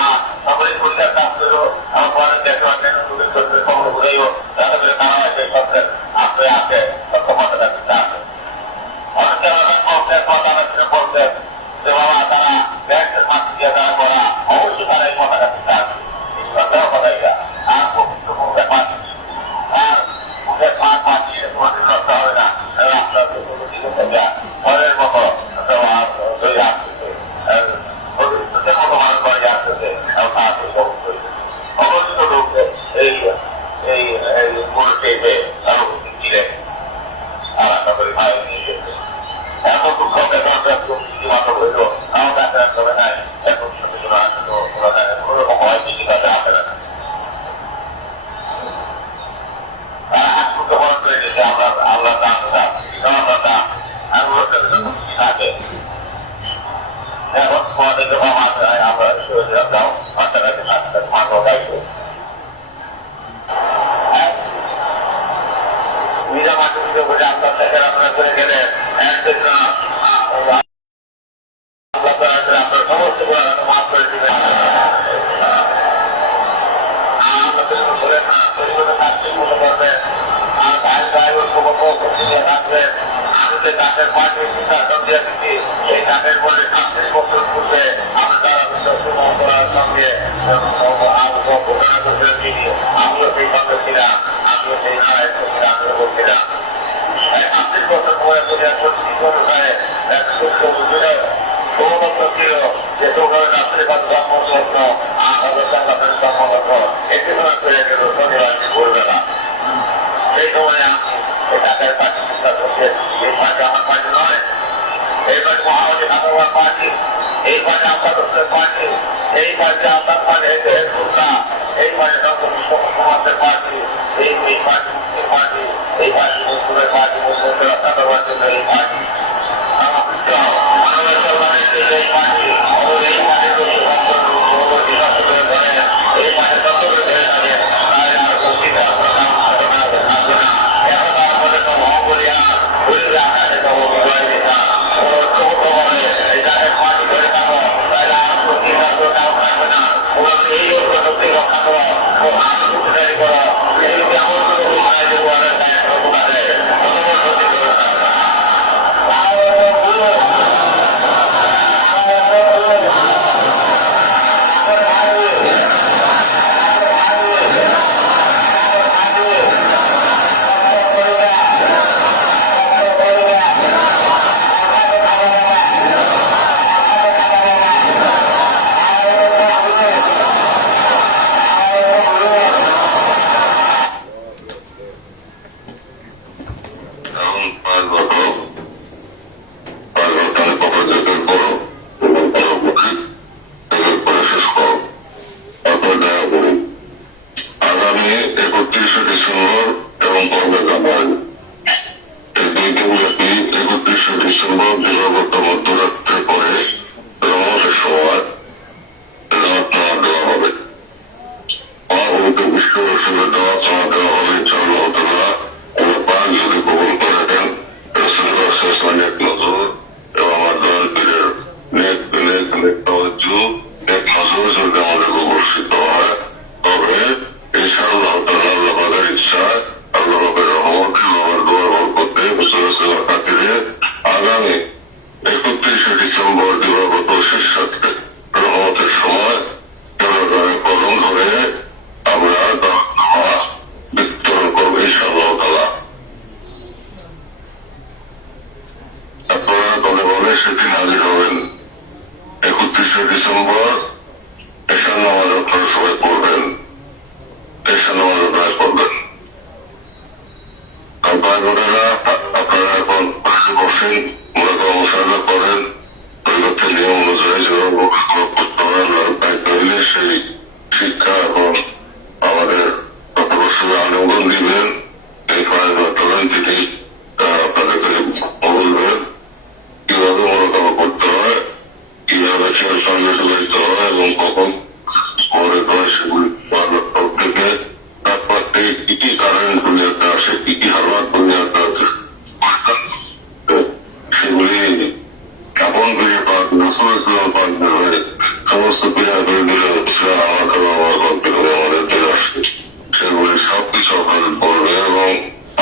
আর সকলে পরিষ্কার কাজ করলো। আমার পরে দেখতে পাচ্ছেন খবর ঘুরেইব তাদের তারা সেই সবচেয়ে আসবে আসে সক্ষমতা আছে। অনেকে আমাদের বলতেন যে বাবা তারা ব্যাংকের মাঠ দিয়ে তারা করা অবশ্যই তারা এই কথা কাছে আসবে। এই সন্দেহ কথা এটা আর প্রকৃত মুখে পাচ্ছি আর মুখে পাঠ পাচ্ছি তোমাদের নষ্ট হবে না। আপনার ঘরের মতো তৈরি আসতেছে, ভবিষ্যতের মতো মানুষ বাড়ি আসতেছে এবং তাকে অবশ্যই অবস্থিত লোককে এই মনে তারা উপস্থিত ছিলেন। আর আপনাদের ভাই নিয়ে গেছে এত দুঃখ মাত্র হইল আমার কাছে রাখতে হবে নাই। এখন কোনোরকম হয় কিছু কাছে আসে না। তারা হাত করতে বন্ধ করে দিয়েছে। আল্লাহ দাম থাকে এখন তোমাদের আমরা যাও বাচ্চাটাকে মাথাও গাইবো নিজা মাঠে পুজো করে আপনার থেকে আপনার করে গেলে আপনার সমস্ত মাফ করে দিবেন। করবেন আর ভাই ভাই রাখবেন। আমি যে কাঠের পার্টির শাসন দিয়ে দিচ্ছি এই কাঠের পরে 36 বছর পূর্বে আমি তারা করার সঙ্গে ঘোষণা করতে আমিও সেই সঙ্গে ছিলাম, আমিও সেই নারায়ণ ছিলাম, আমিও বলছিলাম 36 বছর পরে সমতত্ব ছিল যে তোমরা রাত্রে কাজ জন্মগ্ন আর জন্মগ্ন একটি সময় করে গেল শনিবার ভোরবেলা। সেই সময় আমি এই টাকার পার্টি চিন্তা করতে এই পার্টি আমার পার্টি নয়, এই পার্টি মহাবাদী খাতাবার পার্টি, এই পার্টি আব্বাদের পার্টি, এই পার্টি আব্বাস পার্টি এই পার্টি সমাজের পার্টি, এই পার্টি মুক্তির পার্টি, এই পার্টি মুসলিমের পার্টি, মুসলিমদের রক্ষা করবার জন্য এই পার্টি মানবের কল্যাণের জন্য এই পার্টি এই পার্টির এই পার্টি তত্ত্ব করে ধরে থাকেন তাহলে আর চিন্তা থাকবে না। এখন আমাদের সব অঙ্গলিয়া ঘুরে আকাশে সব অভিনয় দিতা এই জায়গায় পার্টি ধরে থাকো তাহলে আর চিন্তা থাকবে না। ওনাদের এই শক্তি রক্ষা করো ও আরো শক্তিশালী করো। এই যদি এমন কোনো ঘোষণায় যে ওনাদের গায়ে কোনো দেয় অত বড় ক্ষতি করে থাকবে না। এখন 5 বছর পকেটের করো এবং পরবর্তী করে শেষ করো, তারপরে দেখা করি। আগামী 31শে ডিসেম্বর এবং কলকাতায় এই দুই দিনব্যাপী 31শে ডিসেম্বর দিবাগত মধ্যরাত্রে পরে রমণের সময় দাওয়াত দেওয়া হবে। মহাপবিত্র বিশ্ব রসুলের দাওয়াত দেওয়া হবে ইনশাআল্লাহ তাআলা। আল্লাহ পাক যদি কবুল করেন, রাসূলুল্লাহ সাল্লাল্লাহু আলাইহি ওয়াসাল্লাম নজর এবং আমার দয়াল পীরের নেক তাওয়াজ্জু, নেক নজর যদি আমাদের বর্ষিত হয়, তবে ইনশাআল্লাহ তাআলা আল্লাহ পাকের ইচ্ছায়, আল্লাহ পাকের রহমতে, বাবার দোয়া বরকতে, রাসূলুল্লাহ খাতিরে আগামী 31শে ডিসেম্বর দিবাগত শেষ রাত্রে রহমতের সময় কলম ধরে আমরা বিতরণ করবো ইনশাআল্লাহ তাআলা। আপনারা দলে বলে সেদিন হাজির হবেন। 31শে ডিসেম্বর এশার নামাজ আপনারা সবাই পড়বেন, এশার নামাজ আপনারা পড়বেন। ভাই বোনেরা, আপনারা এখন বসেন, মূলত অনুসরণ করেন, পরিবর্তন নিয়ম অনুযায়ী যেভাবে করতে হয় আল্লাহর দায়িত্ব হইলে সেই শিক্ষা এবং আমাদের প্রফেসর আনুগন দিবেন, এই ফাইল তোলেন, তিনি আপনাদেরকে বলবেন কিভাবে মূলত করতে হয়, কিভাবে খেয়াল সংযত করতে হয় এবং কখন করে হয় সেগুলি থেকে তারপরে কি কি কারেন্ট দুনিয়াতে আসে, কি কি হারবাদ দুনিয়াতে আছে, সেগুলি আপন ফিরে পাক নসরের পাক হয়ে সমস্ত পীড়া করে দিলে আমাকে আমার গল্পে আমাদের দিয়ে আসে, সেগুলি সবকিছু আপনাদের পড়বে এবং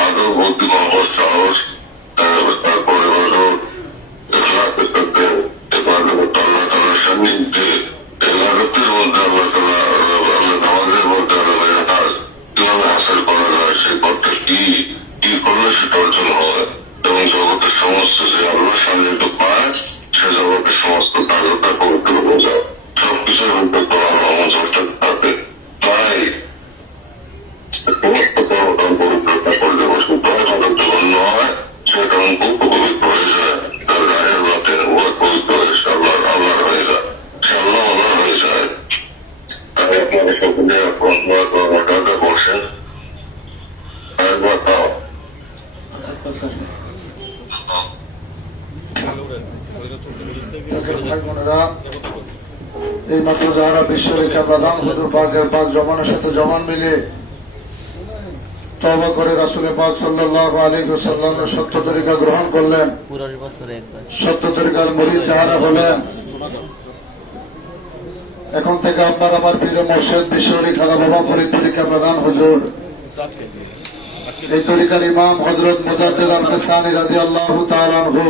আদৌ বুদ্ধি মহৎ সাহস, তারপরে হয়তো আল্লাহ তাআলার সান্নিধ্যে এলাকাতের মধ্যে আল্লাহ তাআলা আমাদের মধ্যে কিভাবে হাসিল করা যায়, সেই পথটা কি কি করলে সেটা অর্জন হয় এবং জগতের সমস্ত যে আল্লাহ সান্নিধ্য পায় সে জগতের সমস্ত কাজটা পবিত্র হয়ে যায়, সবকিছুর মধ্যে মজরটা থাকে। তাই পবিত্রতা করলে শুদ্ধ হয়, জগৎ জঘন্য হয়, সে তখন খুব পবিত্র হয়ে যায়, তার গায়ের বাতের উভয় পবিত্র হয়ে আল্লাহর হয়ে যায়, সে আল্লাহ হয়ে যায়। তাই আপনারা সকলে আপনার বসেন, একবার তাও এই মাত্র যারা বিশ্বরেখা প্রধান হুজুর পাকের পাক জমানের সাথে জমান মিলে তওবা করে রাসূল পাক সাল্লাল্লাহু আলাইহি ওয়াসাল্লামের সত্য তরিকা গ্রহণ করলেন, সত্য তরিকার মুরিদ যারা হলেন, এখন থেকে আপনার আমার প্রিয় মুর্শিদ বিশ্বরেখা বাবা ফরিদ তরিকা প্রধান হুজুর, এই তরিকার ইমাম হযরত মুজাদ্দিদ আল-ফিসানি রাদিয়াল্লাহু তাআলা আনহু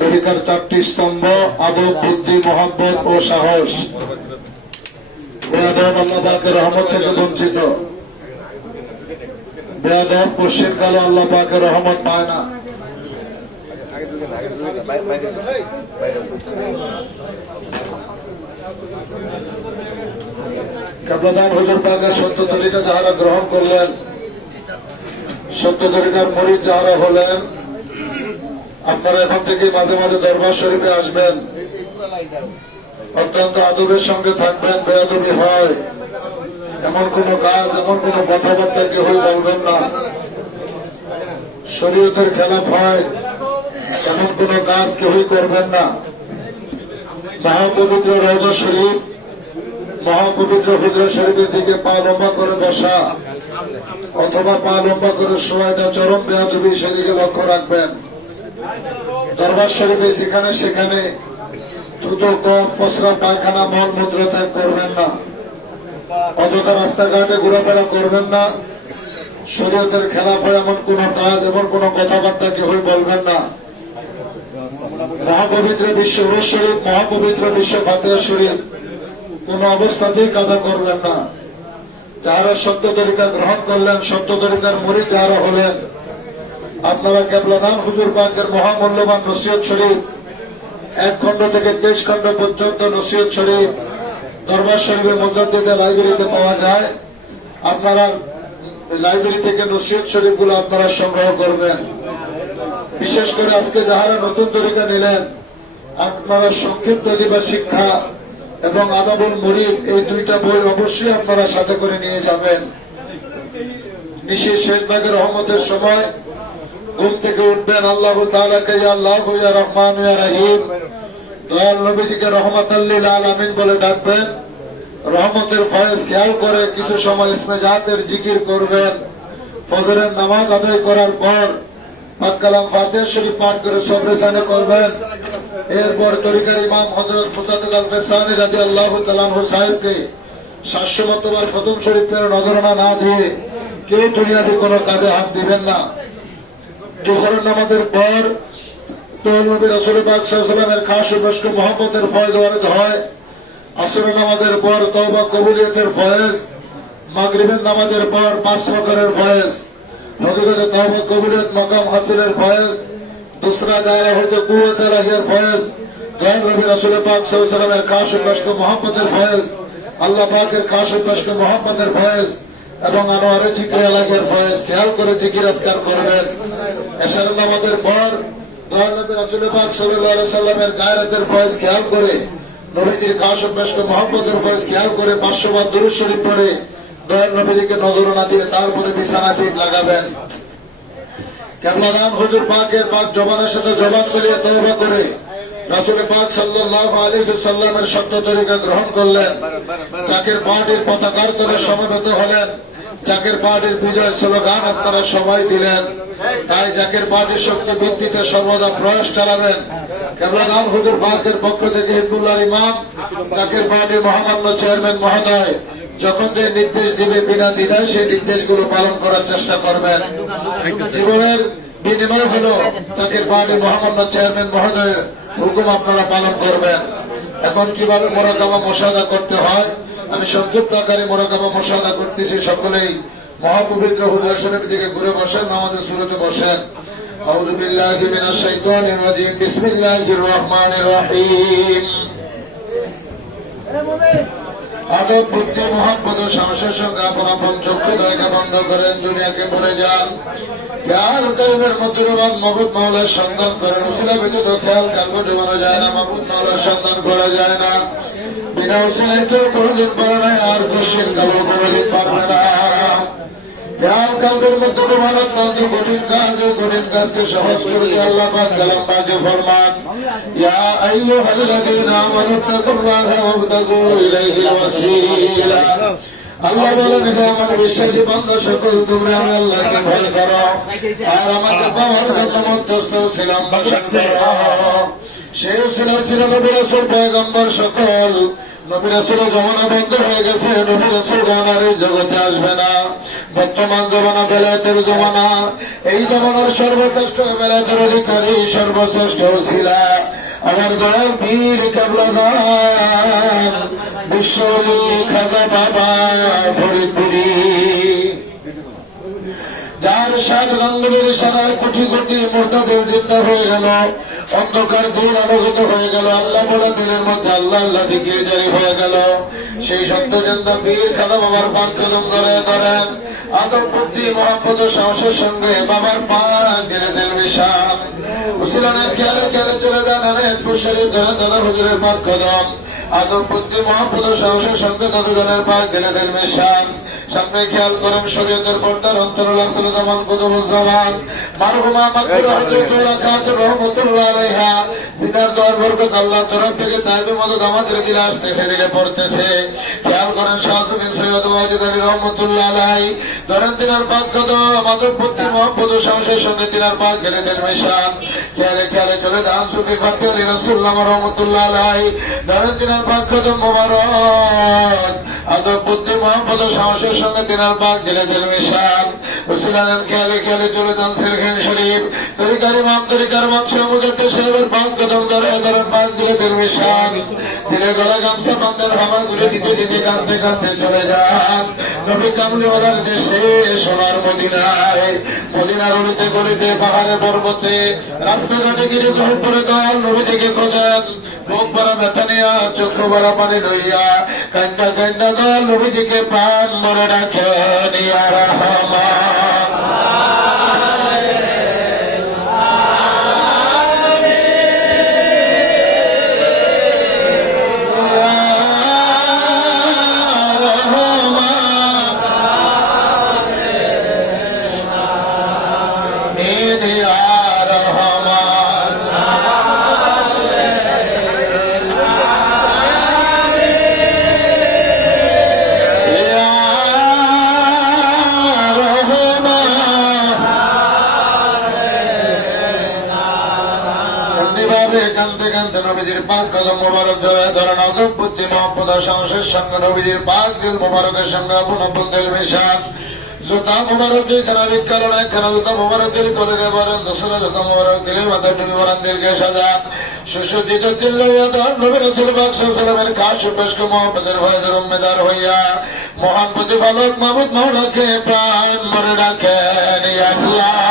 তরিকার 4টি স্তম্ভ আদব, বুদ্ধি, মহব্বত ও সাহস। বেয়াদব আল্লাহ পাকের রহমত থেকে বঞ্চিত, বেয়াদব পশ্চিমকালে আল্লাহ পাকের রহমত পায় না। কেবলাদান হুজুর পাকের সত্য তরিকা যাহারা গ্রহণ করলেন, সত্য তরিকার মুরিদ যাহারা হলেন, আপনারা এখন থেকে মাঝে মাঝে দরবার শরীফে আসবেন, অত্যন্ত আদবের সঙ্গে থাকবেন। বেয়াদবি হয় এমন কোন কাজ, এমন কোন কথাবার্তা কেউই বলবেন না। শরীয়তের খেলাফ হয় এমন কোন কাজ কেউই করবেন না। মহাপবিত্র রওজা শরীফ, মহাপবিত্র হুজরা শরীফের দিকে পা লম্বা করে বসা অথবা পা লম্বা করে শোয়াটা চরম বেয়াদবি, সেদিকে লক্ষ্য রাখবেন। দরবার শরীফে যেখানে সেখানে দ্রুত কম পসরা পায়খানা মল মূত্র ত্যাগ করবেন না, অযথা রাস্তাঘাটে ঘোরাফেরা করবেন না। শরীয়তের খেলাফ হয় এমন কোন কাজ, এমন কোন কথাবার্তা কেউই বলবেন না। মহাপবিত্র বিশ্ব উরুস শরীফ, মহাপবিত্র বিশ্ব ফাতিহা শরীফ কোন অবস্থাতেই কাজা করবেন না। যারা সত্য তরিকা গ্রহণ করলেন, সত্য তরিকার মুরিদ যারা হলেন, আপনারা কেবলাদান হুজুর পাকের মহামূল্যবান নসিহত শরীফ 1 খণ্ড থেকে 23 খণ্ড পর্যন্ত নসিহত শরীফ দরবার শরীফে মুজাদ্দিদের লাইব্রেরিতে পাওয়া যায়। আপনারা লাইব্রেরি থেকে নসিহত শরীফ গুলো আপনারা সংগ্রহ করবেন। বিশেষ করে আজকে যাহারা নতুন তরিকা নিলেন, আপনারা সংক্ষিপ্ত দিবা শিক্ষা এবং আদাবুল মুরিদ এই দুইটা বই অবশ্যই আপনারা সাথে করে নিয়ে যাবেন। নিশির শেষ ভাগের রহমতের সময় ঘুম থেকে উঠবেন, আল্লাহ তাআলাকে ইয়া আল্লাহ ইয়া রহমান ইয়া রহিম, দয়াল নবীজিকে রহমাতাল লিল আলামিন বলে ডাকবেন। রহমতের ফয়েজ খেয়াল করে কিছু সময় ইসমে জাতের জিকির করবেন। ফজরের নামাজ আদায় করার পর পাক কালাম ফাতিহা শরীফ পাঠ করে সবরেসানে করবেন। এরপর তরিকার ইমাম হযরত মুজাদ্দিদ আল ফেসানি রাদিয়াল্লাহু তাআলা আনহু সাহেবকে 700 মতবার খতম শরীফের নজরানা না দিয়ে কেউ দুনিয়াবি কোনো কাজে হাত দিবেন না। জোহরের নামাজের পর নবী রাসূল পাক সাল্লাল্লাহু আলাইহি ওয়াসাল্লামের খাস উপাস্য মুহাম্মদের ফয়েজ ওয়ারিদ হয়। আসরের নামাজের পর তওবা কবুলিয়তের ফয়েজ, মাগরিবের নামাজের পর 5 ওয়াক্তের ফয়েজ, হযরতে তওবা কবুলিয়ত মাকাম হাসিলের ফয়েজ, দুসরা দায়রা হতে কুওয়াতে রাহিয়ার ফয়েজ, দয়াল নবী রাসূল পাক সাল্লাল্লাহু আলাইহি ওয়াসাল্লামের খাস উপাস্য মুহাম্মদের ফয়েজ, আল্লাহ পাকের খাস উপাস্য মুহাম্মদের ফয়েজ এবং আনোয়ারে জিকির এলাকার ফয়েজ খেয়াল করে জিকির আজকার করবেন। এশার নামাজের পর দয়াল নবী রাসূল পাক সাল্লাল্লাহু আলাইহি ওয়াসাল্লামের গায়রাতের ফয়েজ খেয়াল করে, নবীজির খাস উপাস্য মুহাম্মদের ফয়েজ খেয়াল করে 500 বার দুরূদ শরীফ পড়ে দয়াল নবীজিকে নজরানা দিয়ে তারপরে বিছানা ফিট লাগাবেন। কেবলাদান হুজুর পাকের পাক জবানের সাথে জবান মিলিয়ে তওবা করে রাসূল পাক সাল্লাল্লাহু আলাইহি ওয়াসাল্লামের সত্য তরিকা গ্রহণ করলেন। জাকের পার্টির পতাকার তলে সমবেত হলেন। জাকের পার্টির বিজয় স্লোগান আপনারা সবাই দিলেন। তাই জাকের পার্টির শক্তি বৃদ্ধিতে সর্বদা প্রয়াস চালাবেন। কেবলাদান হুজুর পাকের পক্ষ থেকে হিজবুল্লাহর ইমাম, জাকের পার্টির মহামান্য চেয়ারম্যান মহোদয় যখন যে নির্দেশ দিবে বিনা দ্বিধায় সেই নির্দেশগুলো পালন করার চেষ্টা করবেন। জীবনের বিনিময় হল জাকের পার্টির মহামান্য চেয়ারম্যান মহোদয়ের হুকুম আপনারা পালন করবেন। এখন কিভাবে মোরাকাবা মুশাহাদা করতে হয় আমি সংক্ষিপ্ত আকারে মোরাকাবা মুশাহাদা করতেছি। সকলেই মহাপবিত্র হুজরা শরীফের দিকে ঘুরে বসেন, নামাজের শুরুতে বসেন। আউযু বিল্লাহি মিনাশ শাইতানির রাজিম, বিসমিল্লাহির রহমানির রহিম। আদব বুদ্ধি মোহাম্মদ ও সাহসের সঙ্গে আপন আপন চক্ষু দয়কে বন্ধ করেন, দুনিয়াকে ভরে যান। খেয়াল কালবের মধ্যমান মাবুদ মাওলার সন্ধান করেন। উসিলা ব্যতীত খেয়াল কালব ডুবানো যায় না, মাবুদ মাওলার সন্ধান করা যায় না। বিনা উসিলায় কেউ কোনদিন পারে না, আর খুশির কালব কোনদিন পারবে না। খেয়াল কালবের মধ্যে ডুবানো অত্যন্ত কঠিন কাজ, এই কঠিন কাজকে সহজ করে দিয়ে আল্লাহ পাক কালাম পাকে ফরমান, ইয়া আইয়ুহাল্লাযীনা আমানু তাকুল্লাহা ওয়াবতাগু ইলাইহিল ওয়াসিলা। আল্লাহ বলেন, হে আমার বিশ্বাসী বান্দা সকল, তোমরা আমি আল্লাহকে ভয় করো আর আমাকে পাওয়ার জন্য মধ্যস্থ ছিলাম সেই উসিলা ছিল নবী রাসূল পয়গম্বর সকল। নবী রাসূলের জমানা বন্ধ হয়ে গেছে, নবী রাসূল গানার এই জগতে আসবে না। বর্তমান জমানা বেলায়েতের জমানা, এই জমানার সর্বশ্রেষ্ঠ বেলায়েতের অধিকারী, সর্বশ্রেষ্ঠ উসিলা আমার দয়াল পীর কেবলাদান বিশ্বলি খাজা বাবা ফরিদপুরি, যার সাত গন্ধের সারায় কোটি কোটি মুর্তাদের জিন্দা হয়ে গেল, অন্ধকার দিন আলোকিত হয়ে গেল, আল্লাহ বলা দিনের মধ্যে আল্লাহ আল্লাহ দিকে জারি হয়ে গেল। সেই সত্য জিন্দা পীর খাজা বাবার পাঁচ কদম ধরে ধরেন, আদব বুদ্ধি মোহাম্মদ ও সাহসের সঙ্গে বাবার পাঁচ দিনে দেন বিশাল। উসিলানের খেয়ালে খেয়ালে চলে যান আনেকপুর শরীফ ধরেন দাদা হুজুরের পাঁচ কদম। আদব বুদ্ধি মোহাম্মদ ও সাহসের সঙ্গে দাদুজনের পাঁচ দিনে দেন বিশাল। সামনে খেয়াল করেন শরীয়তের পর্দার অন্তরুল আব্দুল কুতুবুজ্জামান মারহুমা মাকবুরা হযরতুল্লাহ খাতুন রাহমাতুল্লাহ আলাইহা, জিনার দর বরকত আল্লাহর তরফ থেকে তাইবে মদদ আমাদের দিলে আসতেছে, দিলে পড়তেছে। খেয়াল করেন শাহসুফি সৈয়দ ওয়াজিদ আলী রহমাতুল্লাহ আলাইহি ধরেন তিনার পাক কদম, আদব বুদ্ধি মোহাম্মদ ও সাহসের সঙ্গে তিনার পাক দিলে দেন মিশান। খেয়ালে খেয়ালে চলে যান সুফি ফাতে আলী রাসূলুল্লাহ রহমাতুল্লাহ আলাইহি ধরেন তিনার পাক কদম মোবারক, আদব বুদ্ধি মোহাম্মদ ও সাহসের সঙ্গে তিনার পাক দিলে দেন মিশান। উসিলানের খেয়ালে খেয়ালে চলে যান সিরখান শরীফ তরিকার ইমাম তরিকার মানসা মুজাদ্দিদ সাহেবের পাঁচ কদম ধরে ধরেন পাঁচ দিলে দরবেশান দিলে গলা গামছা বান্ধার হামা গুলে দিতে দিতে কাঁদতে কাঁদতে চলে যান নবী কামলিওয়ালার দেশে সোনার মদিনায় মদিনার অলিতে গলিতে পাহাড়ে পর্বতে রাস্তাঘাটে গিরে গ্রহণ করে দল নবী থেকে খোঁজেন মুখ ভরা ব্যথা নিয়া চক্ষু ভরা পানি লইয়া কান্দা কান্দা দল নবী থেকে প্রাণ মরে ডাকেন ইয়া রহমান কান্দতে কান্দতে নবীজির পাক কদম মোবারক ধরে ধরেন অজব বুদ্ধি মোহাম্মদ সংসের সঙ্গে নবীজির পাক দিল মোবারকের সঙ্গে আপন আপন দিল মেশান জুতা মোবারক দিয়ে কেনারির কারণে কেনা জুতা মোবারক দিল করে দেবেন দোসরা জুতা মোবারক দিলে মাথা টুপি মোবারক দিলকে সাজান সুসজ্জিত দিল লইয়া দল নবী রাসূল পাক সাল্লাল্লাহু কাশ পেশক মোহাম্মদের ভয়ের উম্মেদার হইয়া মহান প্রতিপালক মাহমুদ মাওলাকে প্রাণ মরে রাখেন ইয়া আল্লাহ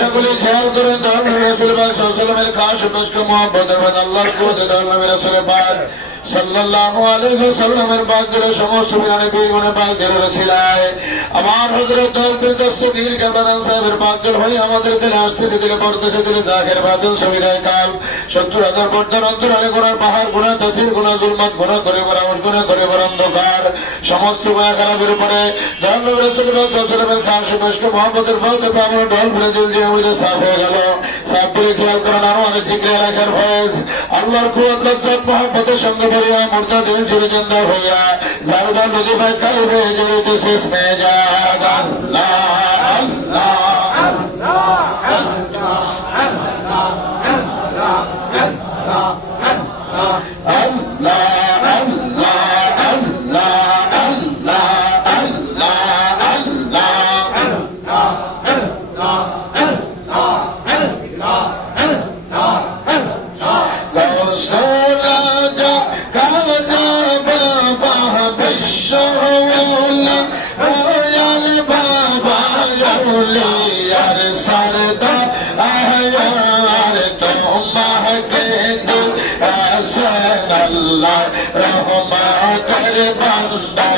সকলে খেয়াল করে ধর্মের খাস মোহাম্মদের আল্লাহর কুদরতে ধর্মের রাসূলের পাক সাল্লাল্লাহু আলাইহি ওয়াসাল্লামের পাক ধরে সমস্ত বিরানে দুই গুণে পাক ধরে রসিলায় আমার হযরত দরবেশ দস্তগীর কামরান সাহেবের পাক ধরে হই আমাদের দিলে আসতেছে দিলে পড়তেছে দিলে জাহের বাদল সবিরায় কাল ৭০,০০০ বর্তমান অন্তরালে করার পাহাড় গুনাহ তাসির গুনাহ জুলমাত গুনাহ করে বড় গুনাহ করে বড় অন্ধকার সমস্ত গুনাহ খারাপের উপরে ধর্মের রাসূল পাক সাল্লাল্লাহু খাস বেশক মোহাম্মদের ফজলে পাবো ঢল ভরে দিল যে ওই সাফ হয়ে গেল সাফ করে খেয়াল করেন আরো অনেক জিকির রাখার ফয়েজ আল্লাহর কুওয়াত লজ্জত মোহাম্মদের সঙ্গে ভরিয়া মুর্দা দিল ছেড়ে জন্দা হইয়া জারদা নদী ভাই কালবে জড়িত শেষ মে যা আল্লাহ আল্লাহ রহমতের বান্দা